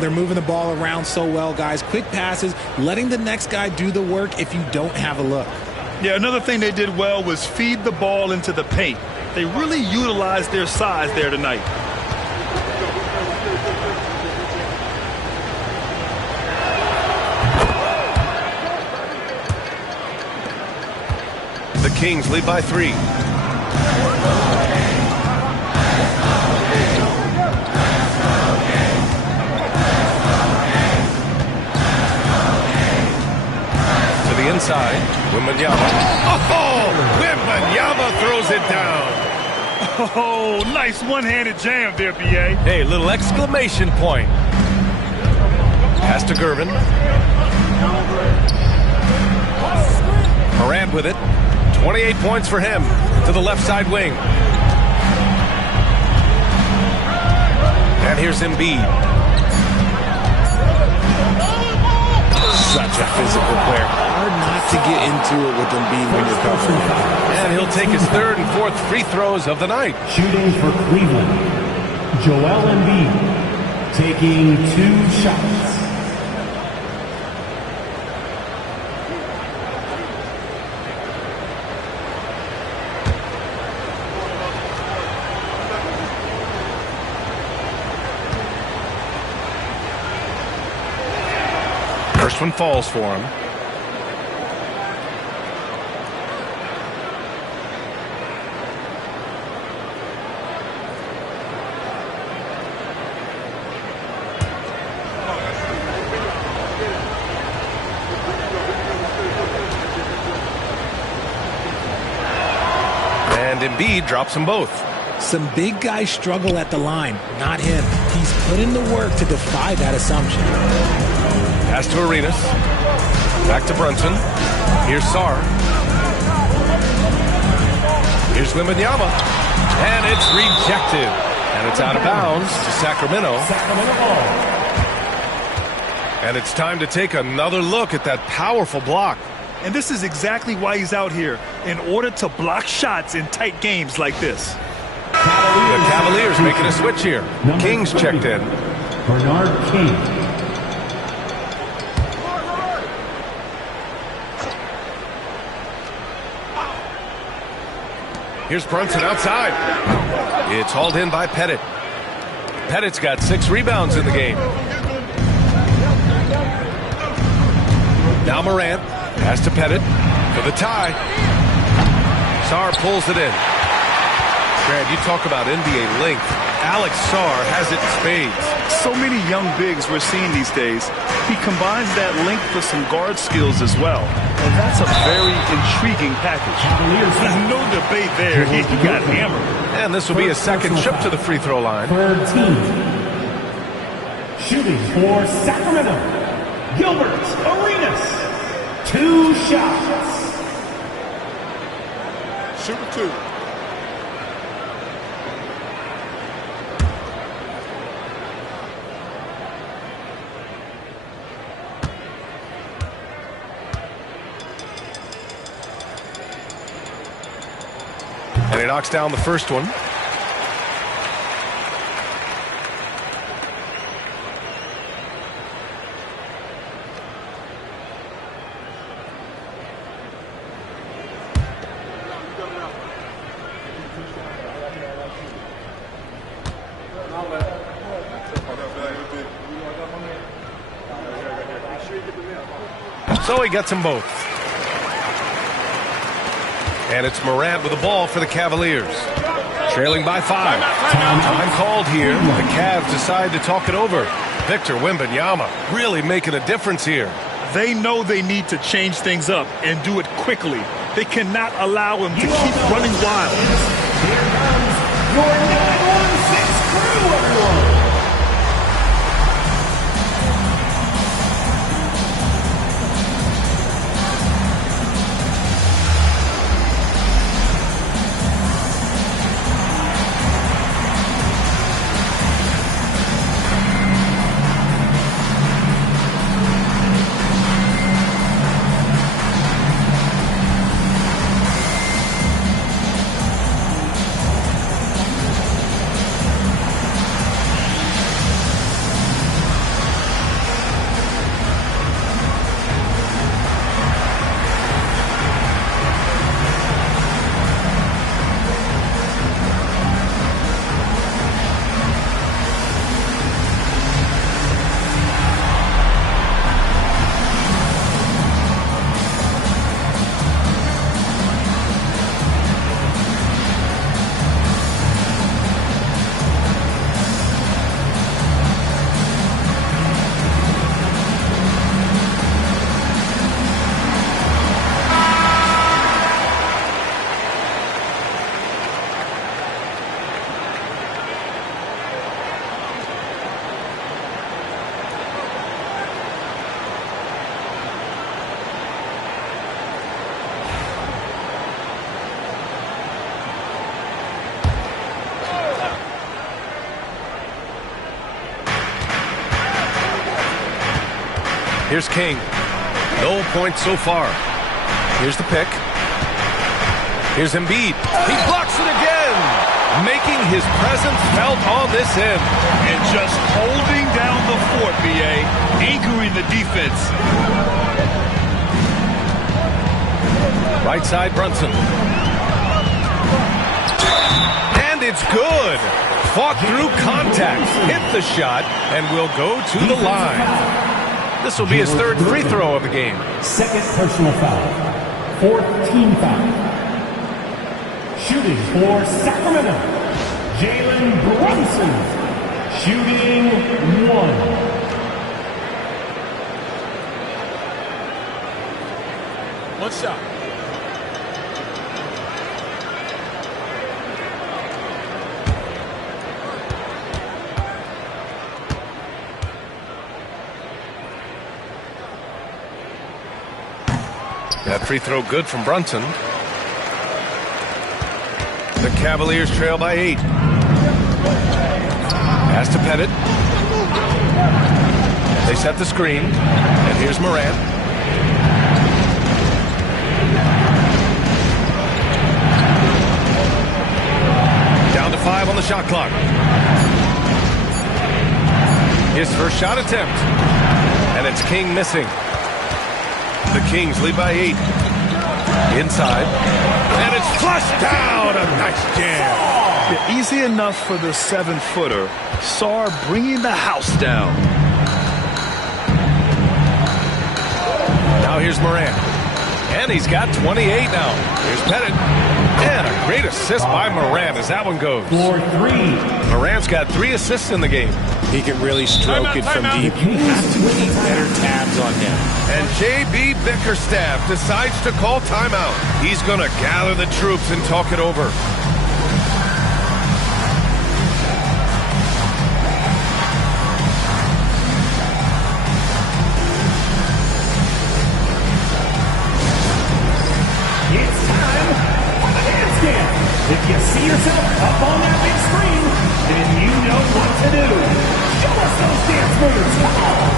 They're moving the ball around so well, guys. Quick passes, letting the next guy do the work if you don't have a look. Yeah, another thing they did well was feed the ball into the paint. They really utilized their size there tonight. The Kings lead by 3. To the inside, Wembanyama. Oh, Wembanyama throws it down. Oh, nice one-handed jam there, B.A. Hey, little exclamation point. Pass to Gervin. Morant with it. 28 points for him to the left side wing. And here's Embiid. Such a physical player. Hard not to get into it with Embiid when you're covering him. And he'll take his 3rd and 4th free throws of the night. Shooting for Cleveland, Joel Embiid, taking 2 shots. First one falls for him. And Embiid drops them both. Some big guys struggle at the line, not him. He's put in the work to defy that assumption. Pass to Arenas. Back to Brunson. Here's Sarr. Here's Wembanyama. And it's rejected. And it's out of bounds to Sacramento. And it's time to take another look at that powerful block. And this is exactly why he's out here, in order to block shots in tight games like this. The Cavaliers making a switch here. Kings checked in. Bernard King. Here's Brunson outside. It's hauled in by Pettit. Pettit's got 6 rebounds in the game. Now Morant. Pass to Pettit for the tie. Sarr pulls it in. Brad, you talk about NBA length. Alex Sarr has it in spades. So many young bigs we're seeing these days. He combines that length with some guard skills as well. And that's a very intriguing package. No debate there. He got hammered. And this will be a second trip to the free throw line. Third team. Shooting for Sacramento, Gilbert Arenas. 2 shots. Shoot 2. And he knocks down the first one. So he gets them both. And it's Morant with the ball for the Cavaliers. Trailing by 5. Time called here. The Cavs decide to talk it over. Victor Wembanyama really making a difference here. They know they need to change things up and do it quickly. They cannot allow him to keep running wild. Here comes your 916 crew, everyone. Here's King. No points so far. Here's the pick. Here's Embiid. He blocks it again, making his presence felt on this end. And just holding down the fort, B.A., anchoring the defense. Right side, Brunson. And it's good. Fought through contact, hit the shot, and will go to the line. This will be his third free throw of the game. Second personal foul. Fourth team foul. Shooting for Sacramento, Jalen Brunson. Shooting 1. One shot. That free throw good from Brunson. The Cavaliers trail by 8. Pass to Pettit. They set the screen. And here's Morant. Down to 5 on the shot clock. His first shot attempt. And it's King missing. The Kings lead by 8. Inside. And it's flushed down. A nice jam. Yeah, easy enough for the 7-footer. Sarr bringing the house down. Now here's Morant. And he's got 28 now. Here's Pettit. And a great assist by Morant as that one goes. For 3. Morant's got 3 assists in the game. He can really stroke it from deep. You have to keep better tabs on him. And J.B. Bickerstaff decides to call timeout. He's going to gather the troops and talk it over. It's time for the hand scan. If you see yourself up on that big screen, then you know what to do. Show us those dance moves. Come on.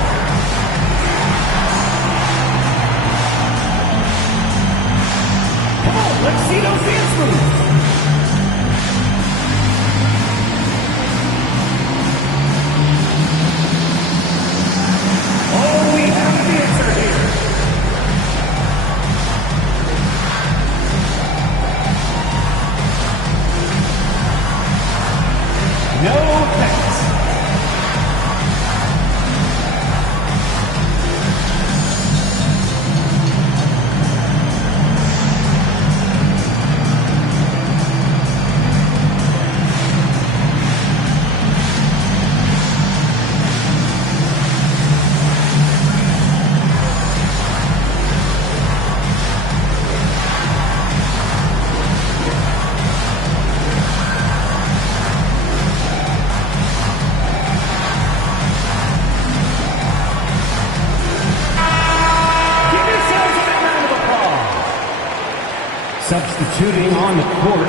Come on, let's see those dance moves. Oh, we have an answer here. No thanks. Substituting on the court.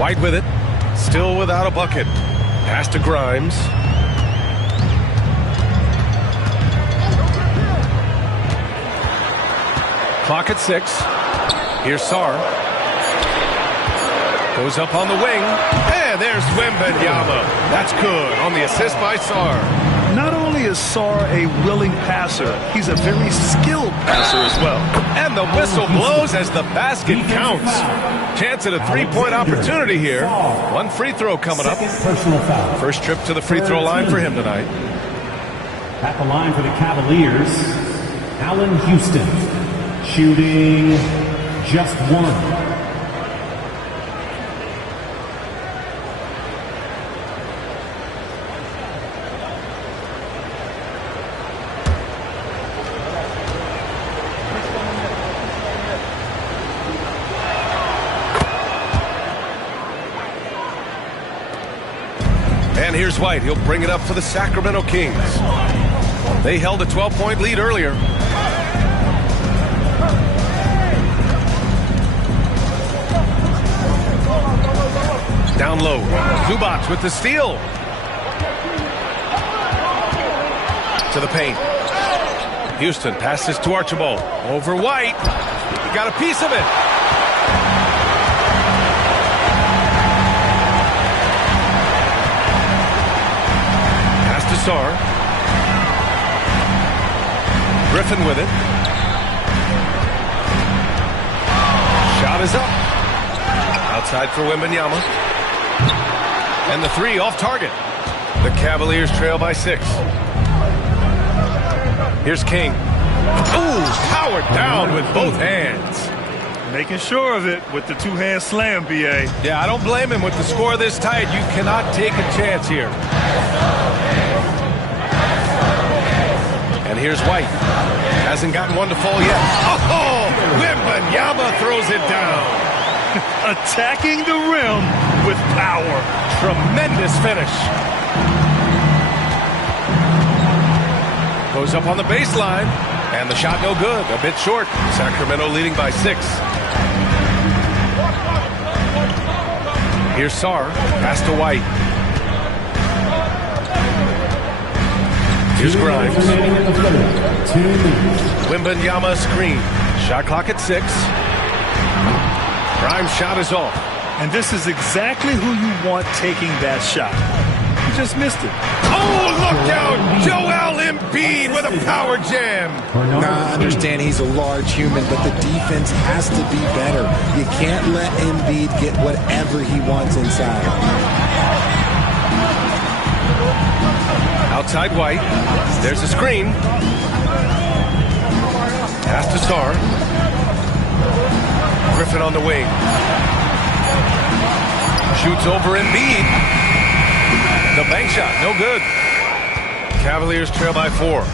White with it, still without a bucket. Pass to Grimes. Clock at 6. Here's Sarr. Goes up on the wing. And there's Wembanyama. That's good on the assist by Sarr. Not only is Sarr a willing passer, he's a very skilled passer as well. And the whistle blows as the basket counts. Chance at a three-point opportunity here. One free throw coming up. First trip to the free throw line for him tonight. At the line for the Cavaliers, Allen Houston, shooting just one. And here's White. He'll bring it up for the Sacramento Kings. They held a 12-point lead earlier. Down low. Zubac with the steal. To the paint. Houston passes to Archibald. Over White. He got a piece of it. Sarr. Griffin with it. Shot is up. Outside for Wembanyama. And the three off target. The Cavaliers trail by 6. Here's King. Ooh, powered down with both hands. Making sure of it with the two-hand slam, B.A. Yeah, I don't blame him with the score this tight. You cannot take a chance here. And here's White. Hasn't gotten one to fall yet. Oh, Wembanyama throws it down. Attacking the rim with power. Tremendous finish. Goes up on the baseline. And the shot no good. A bit short. Sacramento leading by 6. Here's Sarr. Pass to White. Here's Grimes. Wembanyama screen. Shot clock at 6. Grimes' shot is off. And this is exactly who you want taking that shot. He just missed it. Oh, look out! Joel Embiid with a power jam. Now, I understand he's a large human, but the defense has to be better. You can't let Embiid get whatever he wants inside. Outside White. There's a screen. Pass to Sarr. Griffin on the wing. Shoots over Embiid. The bank shot, no good. Cavaliers trail by 4.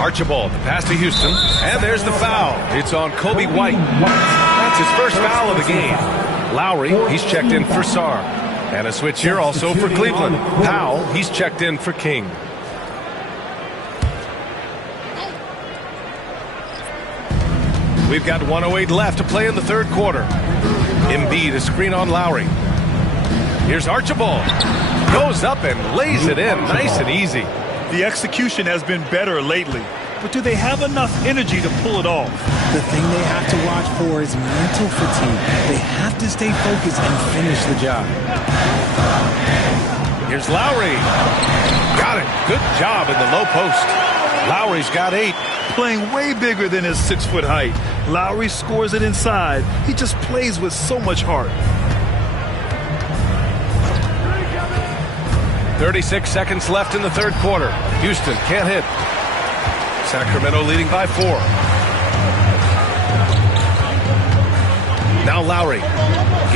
Archibald, the pass to Houston. And there's the foul. It's on Kobe White. That's his first foul of the game. Lowry, he's checked in for Sarr. And a switch here also for Cleveland. Powell, he's checked in for King. We've got 1:08 left to play in the third quarter. Embiid, a screen on Lowry. Here's Archibald. Goes up and lays it in. Nice and easy. The execution has been better lately. But do they have enough energy to pull it off? The thing they have to watch for is mental fatigue. They have to stay focused and finish the job. Here's Lowry. Got it. Good job in the low post. Lowry's got 8. Playing way bigger than his 6-foot height. Lowry scores it inside. He just plays with so much heart. 36 seconds left in the third quarter. Houston can't hit. Sacramento leading by 4. Now Lowry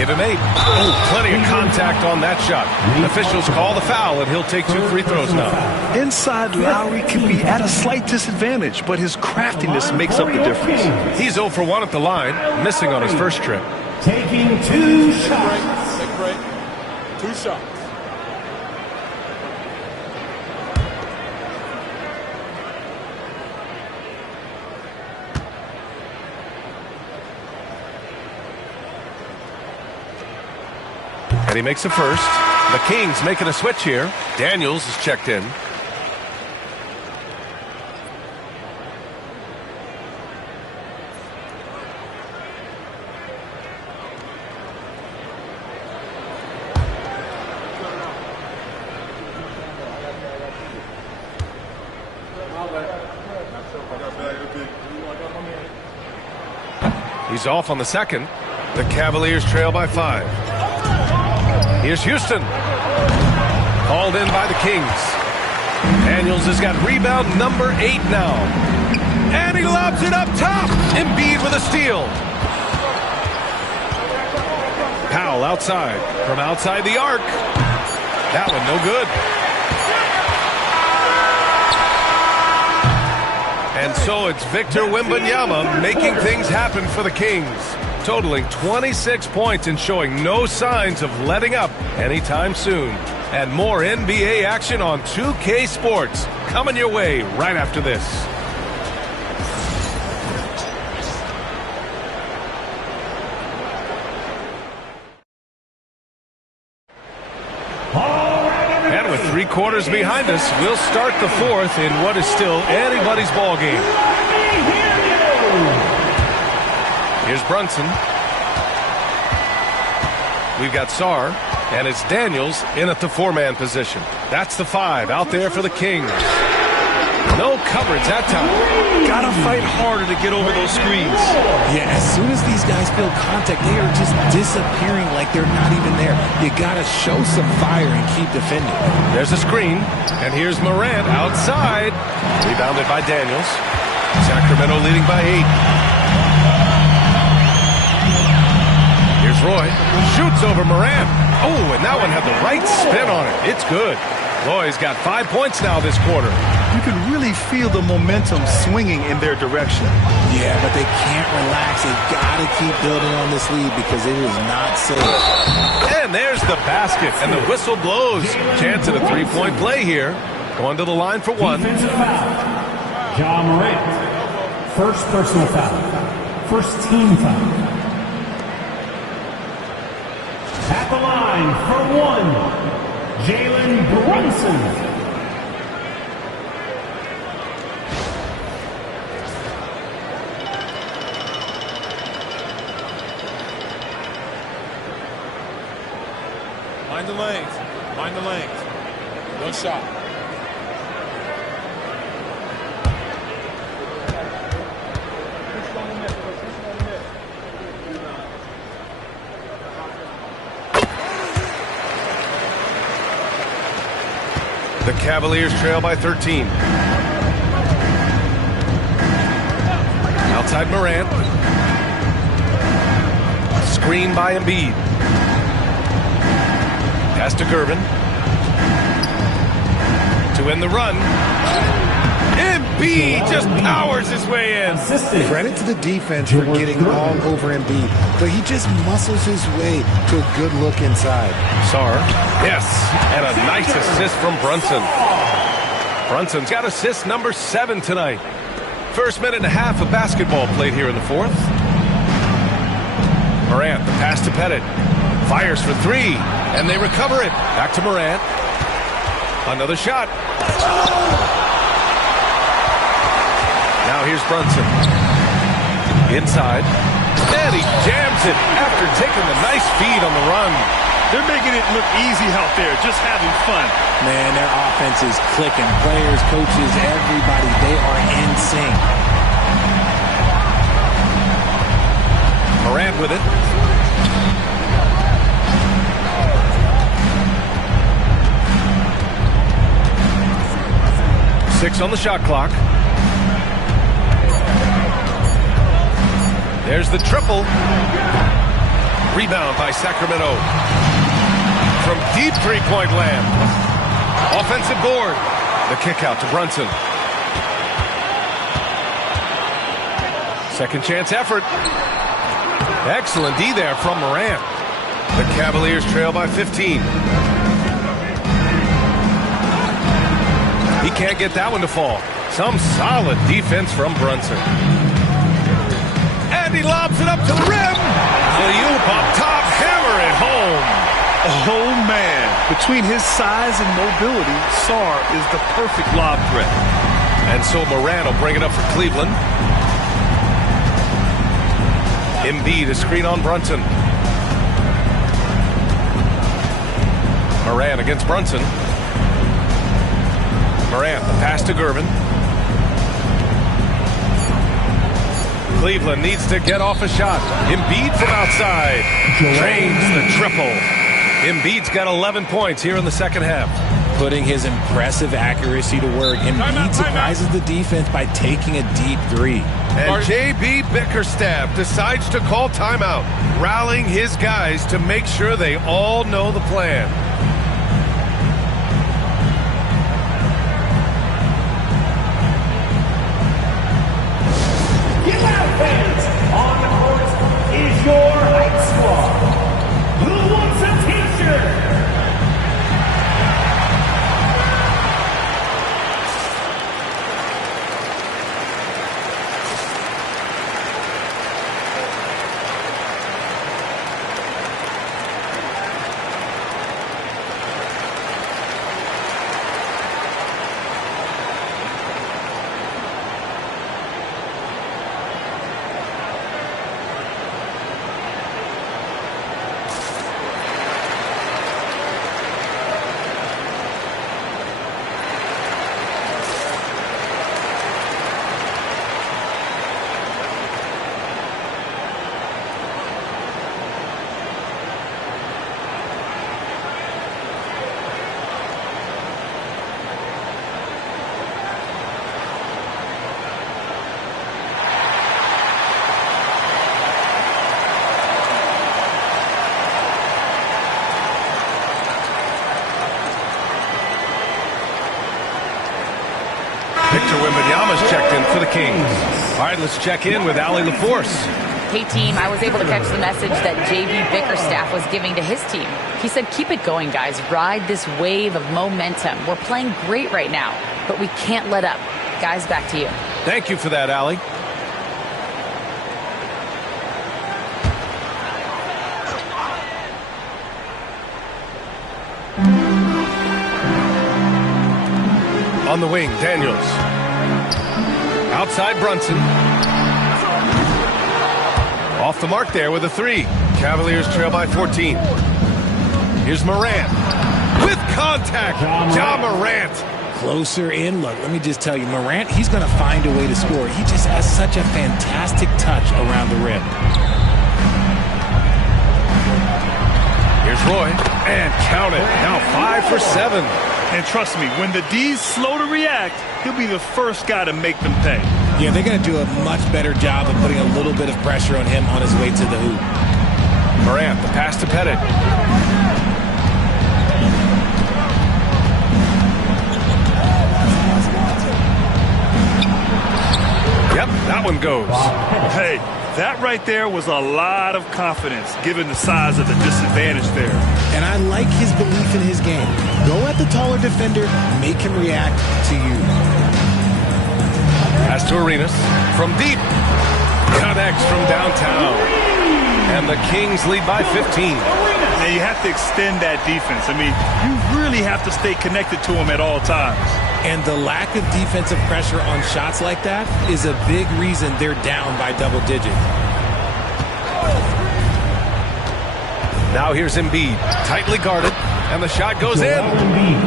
Give him 8. Oh, plenty of contact on that shot. Officials call the foul, and he'll take 2 free throws now. Inside, Lowry can be at a slight disadvantage, but his craftiness makes up the difference. He's 0 for 1 at the line, missing on his first trip. Taking 2 shots. Take a break. 2 shots. And he makes a first. The Kings making a switch here. Daniels is checked in. He's off on the second. The Cavaliers trail by 5. Here's Houston. Called in by the Kings. Daniels has got rebound number 8 now. And he lobs it up top. Embiid with a steal. Powell outside. From outside the arc. That one no good. And so it's Victor Wembanyama making things happen for the Kings, totaling 26 points and showing no signs of letting up anytime soon. And more NBA action on 2K Sports coming your way right after this. And with 3 quarters behind us, we'll start the 4th in what is still anybody's ball game. Here's Brunson. We've got Sarr, and it's Daniels in at the 4-man position. That's the 5 out there for the Kings. No coverage that time. Gotta fight harder to get over those screens. Yeah, as soon as these guys feel contact, they are just disappearing like they're not even there. You gotta show some fire and keep defending. There's a screen, and here's Morant outside. Rebounded by Daniels. Sacramento leading by 8. Here's Roy. Shoots over Morant. Oh, and that one had the right spin on it. It's good. Roy's got 5 points now this quarter. You can really feel the momentum swinging in their direction. Yeah, but they can't relax. They've got to keep building on this lead because it is not safe. And there's the basket, and the whistle blows. Chance at a 3-point play here. Going to the line for 1. Defensive foul. Ja Morant. First personal foul. First team foul. At the line for 1, Jalen Brunson. Mind the lanes. Mind the lanes. 1 shot. The Cavaliers trail by 13. Outside Morant. Screen by Embiid. Pass to Gervin. To end the run. Embiid just powers his way in. Credit to the defense for getting all over Embiid, but he just muscles his way to a good look inside. Sarr. Yes, and a nice assist from Brunson. Brunson's got assist number 7 tonight. First minute and a half of basketball played here in the 4th. Morant, the pass to Pettit. Fires for 3, and they recover it. Back to Morant. Another shot. Now here's Brunson. Inside. And he jams it after taking the nice feed on the run. They're making it look easy out there, just having fun. Man, their offense is clicking. Players, coaches, everybody, they are in sync. Morant with it. Six on the shot clock. There's the triple. Rebound by Sacramento. From deep three-point land. Offensive board. The kick out to Brunson. Second chance effort. Excellent D there from Morant. The Cavaliers trail by 15. He can't get that one to fall. Some solid defense from Brunson. And he lobs it up to the rim. Alley-oop up top, hammer it home. Oh, man. Between his size and mobility, Sarr is the perfect lob threat. And so Morant will bring it up for Cleveland. Embiid, a screen on Brunson. Morant against Brunson. Morant, the pass to Gervin. Cleveland needs to get off a shot. Embiid from outside. Drains the triple. Embiid's got 11 points here in the second half. Putting his impressive accuracy to work. Embiid surprises the defense by taking a deep three. And J.B. Bickerstaff decides to call timeout, rallying his guys to make sure they all know the plan. Get out, fans! On the court is your hype squad. Who wants a t-shirt? Victor Wembanyama's checked in for the Kings. All right, let's check in with Allie LaForce. Hey, team, I was able to catch the message that J.B. Bickerstaff was giving to his team. He said, keep it going, guys. Ride this wave of momentum. We're playing great right now, but we can't let up. Guys, back to you. Thank you for that, Allie. On the wing, Daniels. Outside Brunson. Off the mark there with a three. Cavaliers trail by 14. Here's Morant. With contact, Ja Morant. Closer in. Look, let me just tell you, Morant, he's going to find a way to score. He just has such a fantastic touch around the rim. Here's Roy. And count it. Now 5 for 7. And trust me, when the D's slow to react, he'll be the first guy to make them pay. Yeah, they're going to do a much better job of putting a little bit of pressure on him on his way to the hoop. Morant, the pass to Pettit. Yep, that one goes. Hey, that right there was a lot of confidence, given the size of the disadvantage there. And I like his belief in his game. Go at the taller defender, make him react to you. Pass to Arenas from deep. Connects from downtown. And the Kings lead by 15. Now you have to extend that defense. I mean, you really have to stay connected to him at all times. And the lack of defensive pressure on shots like that is a big reason they're down by double digits. Now here's Embiid, tightly guarded, and the shot goes in.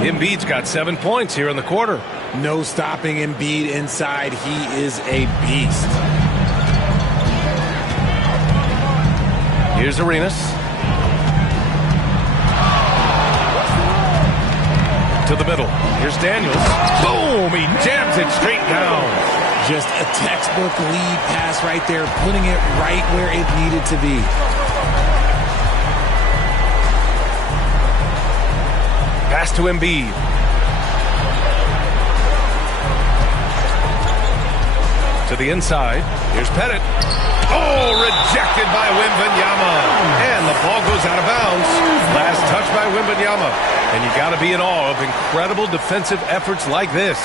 Embiid's got 7 points here in the quarter. No stopping Embiid inside. He is a beast. Here's Arenas. To the middle. Here's Daniels. Boom! He jams it straight down. Just a textbook lead pass right there, putting it right where it needed to be. Pass to Embiid. To the inside. Here's Pettit. Oh, rejected by Wembanyama. And the ball goes out of bounds. Last touch by Wembanyama. And you got to be in awe of incredible defensive efforts like this.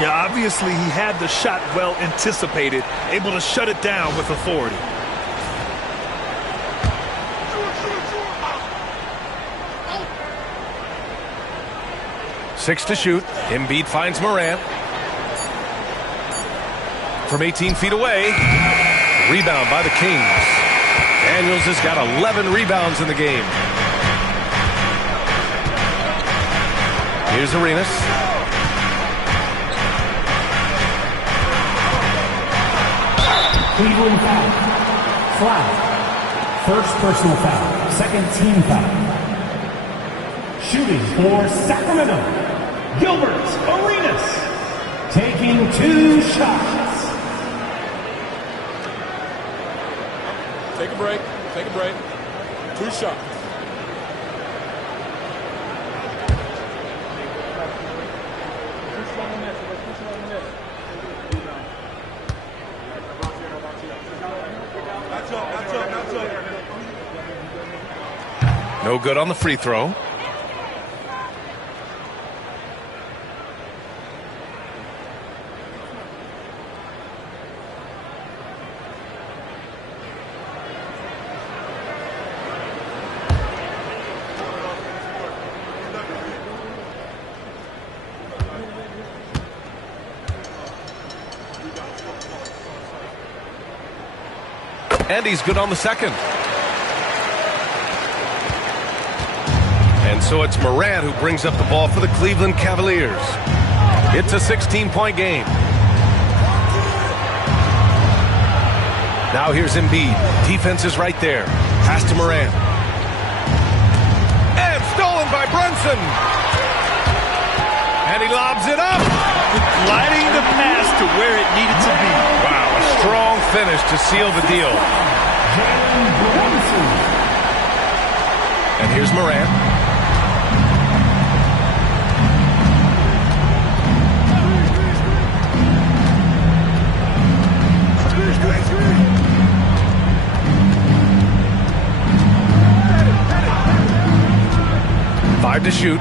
Yeah, obviously he had the shot well anticipated, able to shut it down with authority. Six to shoot. Embiid finds Morant. From 18 feet away. Rebound by the Kings. Daniels has got 11 rebounds in the game. Here's Arenas. Cleveland foul. Flag. First personal foul. Second team foul. Shooting for Sacramento. Gilbert Arenas. Taking 2 shots. Take a break. Take a break. 2 shots. No good on the free throw. And he's good on the second. And so it's Morant who brings up the ball for the Cleveland Cavaliers. It's a 16-point game. Now here's Embiid. Defense is right there. Pass to Morant. And stolen by Brunson. And he lobs it up. Gliding the pass to where it needed to be. Wow, a strong finish to seal the deal. And here's Morant. Five to shoot.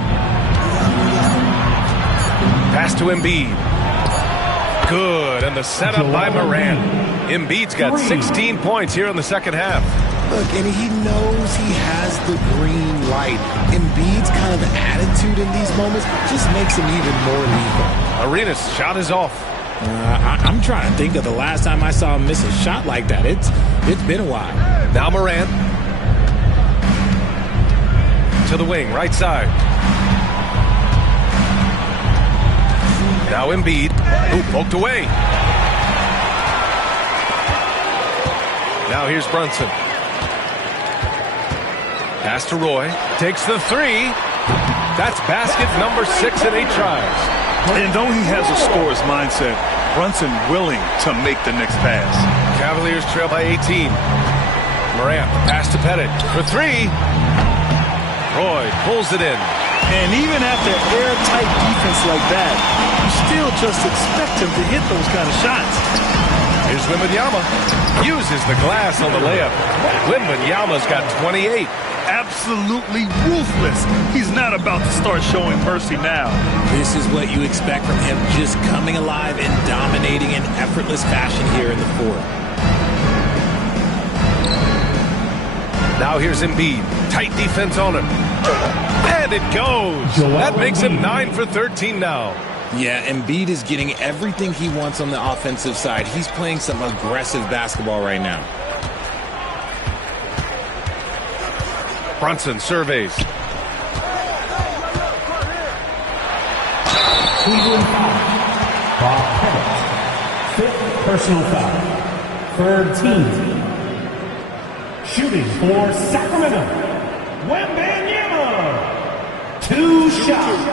Pass to Embiid. Good, and the setup by Morant. Embiid's got 16 points here in the second half. Look, and he knows he has the green light. Embiid's kind of attitude in these moments just makes him even more lethal. Arenas' shot is off. I'm trying to think of the last time I saw him miss a shot like that. It's been a while. Now Morant. To the wing, right side. Now Embiid, who poked away. Now here's Brunson. Pass to Roy. Takes the three. That's basket number 6 in 8 tries. And though he has a scorer's mindset, Brunson willing to make the next pass. Cavaliers trail by 18. Morant, pass to Pettit for 3. Roy pulls it in. And even after airtight defense like that, you still just expect him to hit those kind of shots. Here's Wembanyama. Uses the glass on the layup. Wembanyama's got 28. Absolutely ruthless. He's not about to start showing mercy now. This is what you expect from him, just coming alive and dominating in effortless fashion here in the fourth. Now here's Embiid. Tight defense on him. And it goes. That makes him 9 for 13 now. Yeah, Embiid is getting everything he wants on the offensive side. He's playing some aggressive basketball right now. Brunson surveys. Cleveland foul. Bob Pettit. 5th personal foul. 3rd team. Shooting for Sacramento. Wembanyama. 2 shots.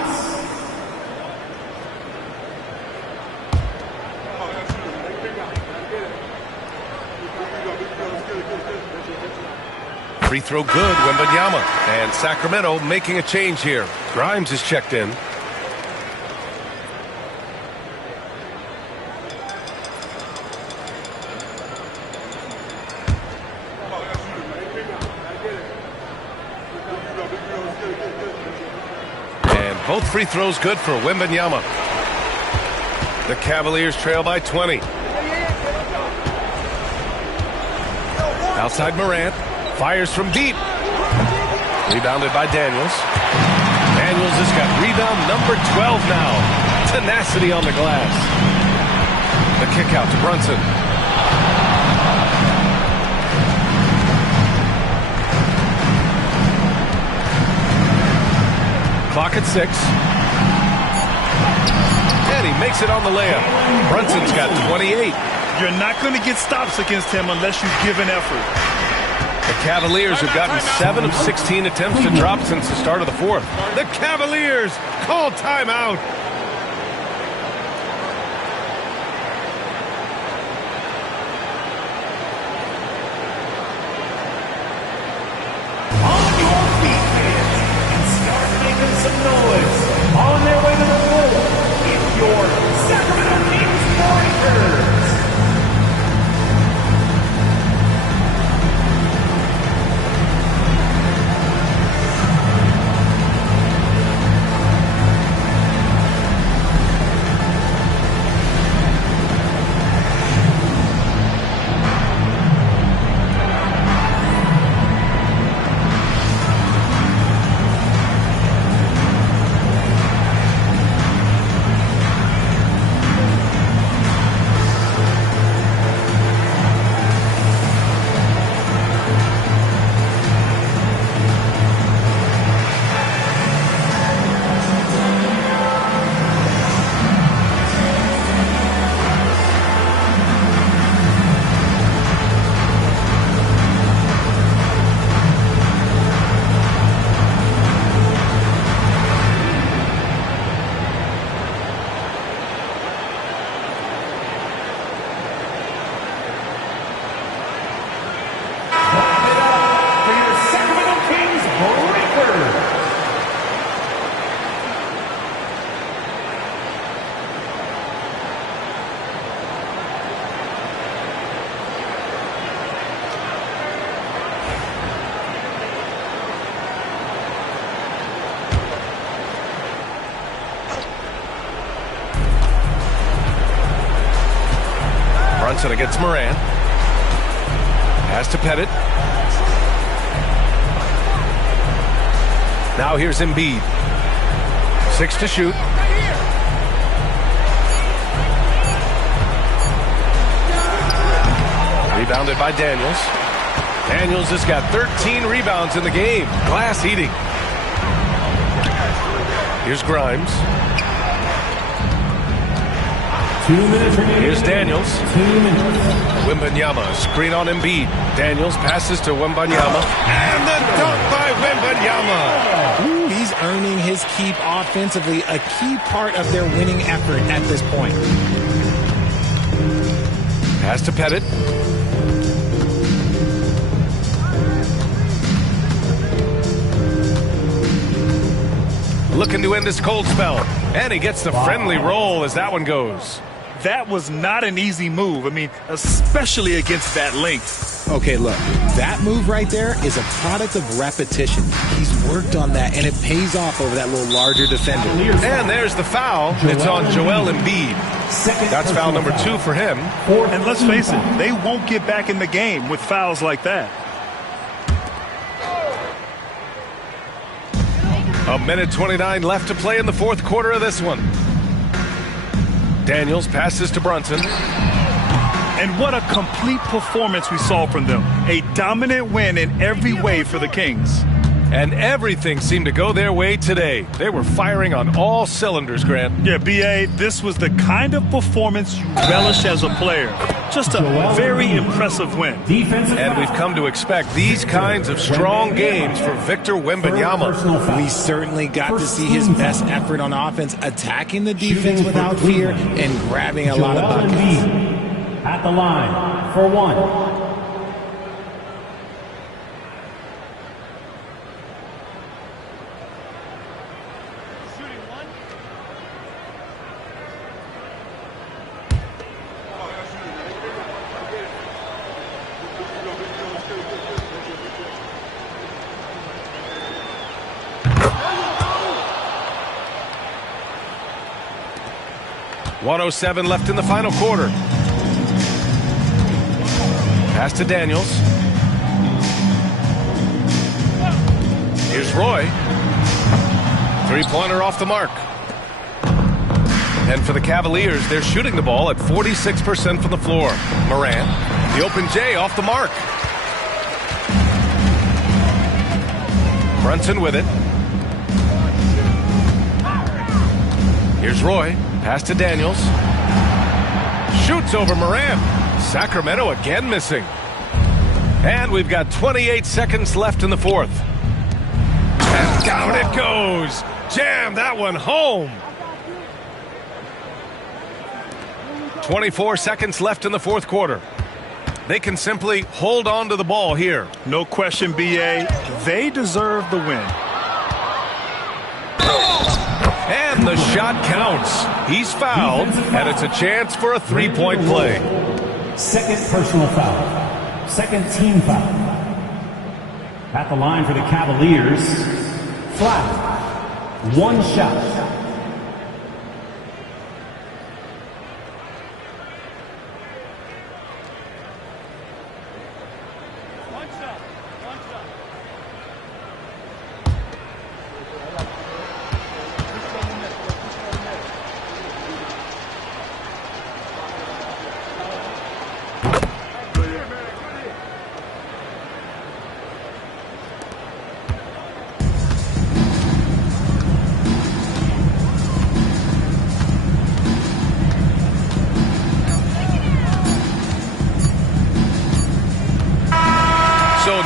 Free throw good, Wembanyama. And Sacramento making a change here. Grimes is checked in. And both free throws good for Wembanyama. The Cavaliers trail by 20. Outside Morant. Fires from deep. Rebounded by Daniels. Daniels has got rebound number 12 now. Tenacity on the glass. The kick out to Brunson. Clock at 6. And he makes it on the layup. Brunson's got 28. You're not going to get stops against him unless you give an effort. The Cavaliers have gotten 7 of 16 attempts to drop since the start of the fourth. The Cavaliers call timeout. On your feet, kids, and start making some noise. On their way to the floor, it's your Sacramento Kings Breakers. Brunson against Morant. Pass to Pettit. Now here's Embiid. 6 to shoot. Rebounded by Daniels. Daniels has got 13 rebounds in the game. Glass eating. Here's Grimes. 2 minutes remaining. Here's Daniels. 2 minutes. Wembanyama, screen on Embiid. Daniels passes to Wembanyama. And the dunk by Wembanyama. Ooh, he's earning his keep offensively, a key part of their winning effort at this point. Pass to Pettit. Looking to end this cold spell. And he gets the friendly roll as that one goes. That was not an easy move. I mean, especially against that length. Okay, look, that move right there is a product of repetition. He's worked on that, and it pays off over that little larger defender. And there's the foul. It's on Joel Embiid. That's foul number 2 for him. And let's face it, they won't get back in the game with fouls like that. A minute 29 left to play in the fourth quarter of this one. Daniels passes to Brunson. And what a complete performance we saw from them. A dominant win in every way for the Kings. And everything seemed to go their way today. They were firing on all cylinders, Grant. Yeah, B.A., this was the kind of performance you relish as a player. Just a very impressive win. And we've come to expect these kinds of strong games for Victor Wembanyama. We certainly got to see his best effort on offense, attacking the defense without fear and grabbing a lot of buckets. At the line for one. 1:07 left in the final quarter. Pass to Daniels. Here's Roy. Three-pointer off the mark. And for the Cavaliers, they're shooting the ball at 46% from the floor. Morant, the open J off the mark. Brunson with it. Here's Roy. Pass to Daniels. Shoots over Morant. Sacramento again missing. And we've got 28 seconds left in the fourth. And down it goes. Jam that one home. 24 seconds left in the fourth quarter. They can simply hold on to the ball here. No question, B.A. They deserve the win. And the shot counts. He's fouled, and it's a chance for a three-point play. Second personal foul. Second team foul. At the line for the Cavaliers, flat. One shot.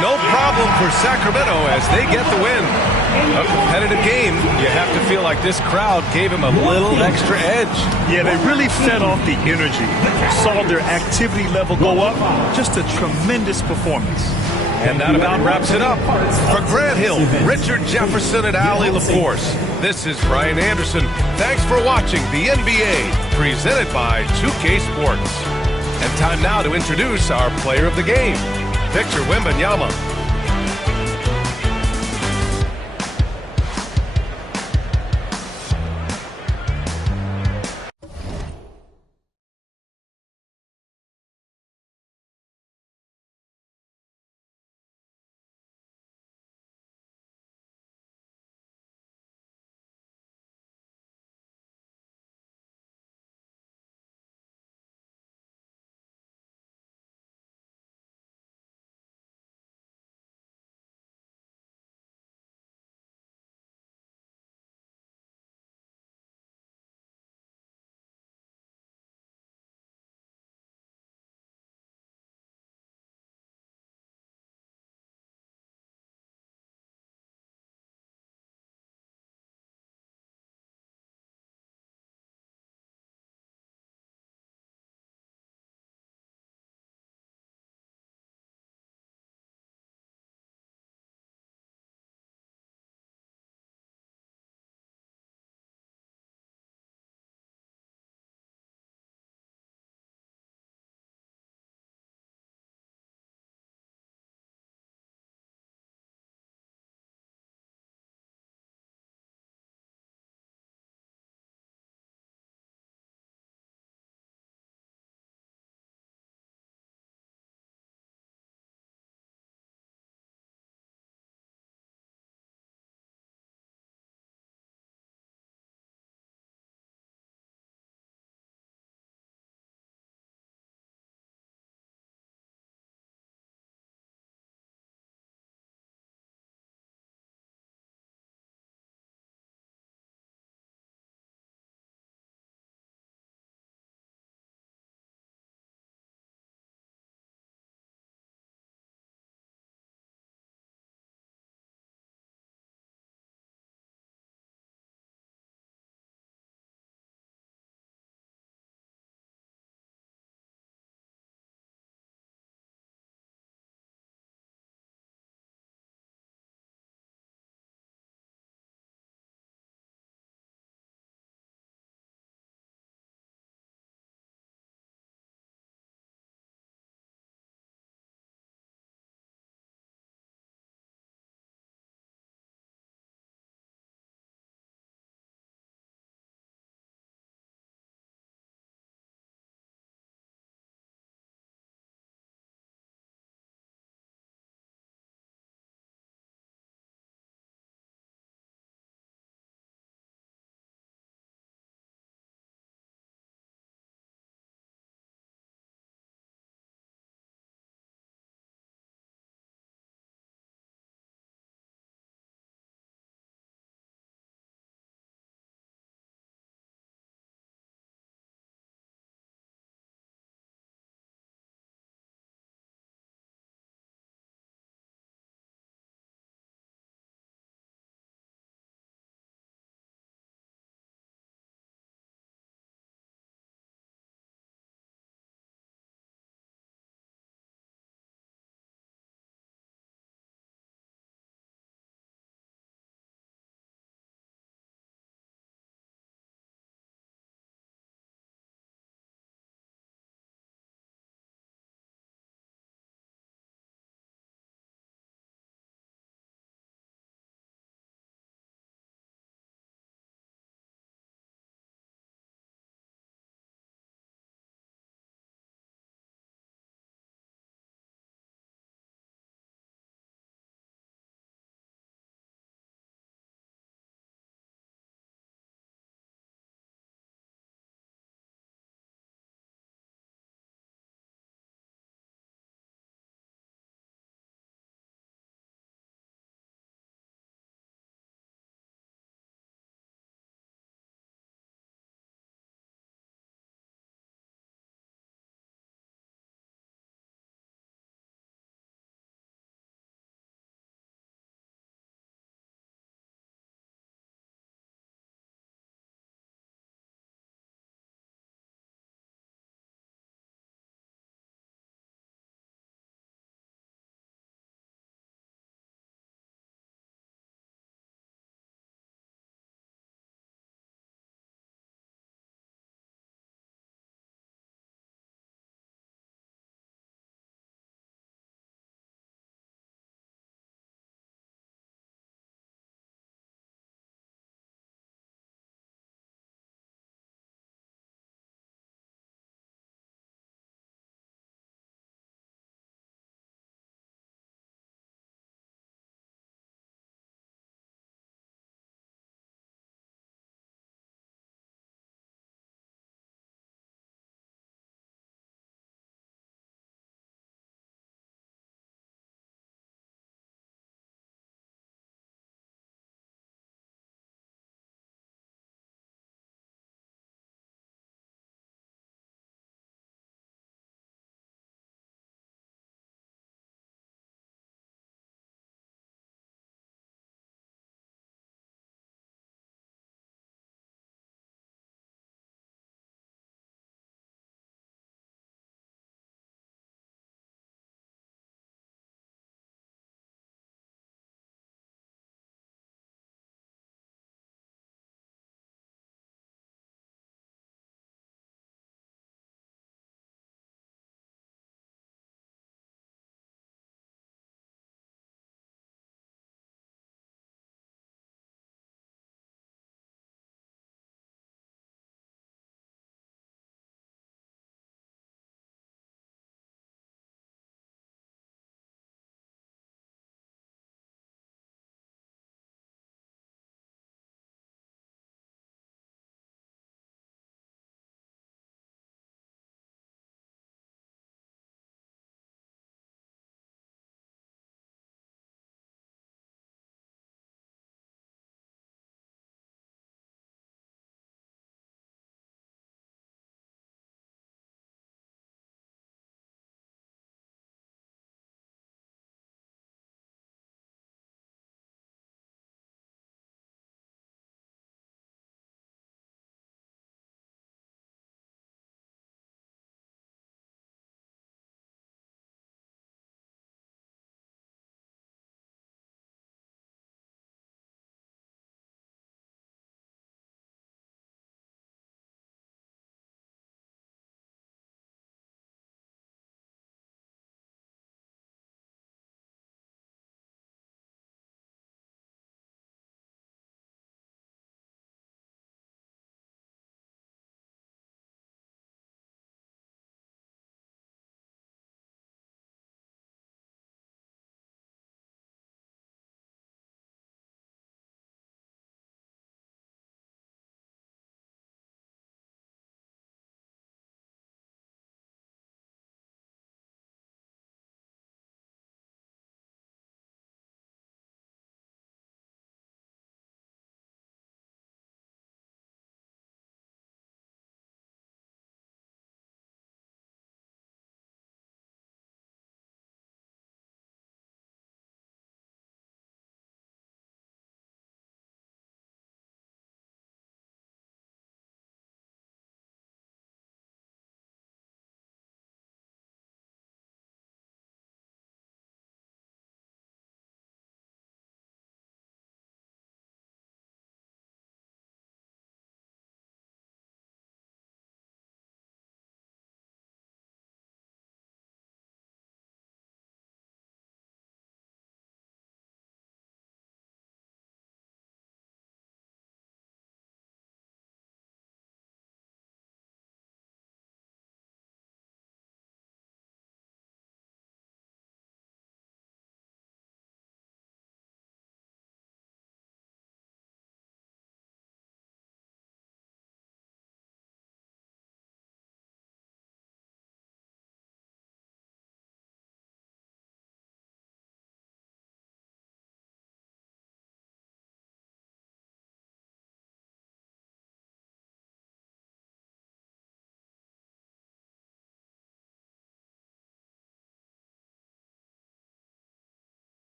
No problem for Sacramento as they get the win. A competitive game. You have to feel like this crowd gave him a little extra edge. Yeah, they really fed off the energy. Saw their activity level go up. Just a tremendous performance. And that about wraps it up. For Grant Hill, Richard Jefferson, and Ali LaForce, this is Brian Anderson. Thanks for watching the NBA, presented by 2K Sports. And time now to introduce our player of the game, Victor Wembanyama.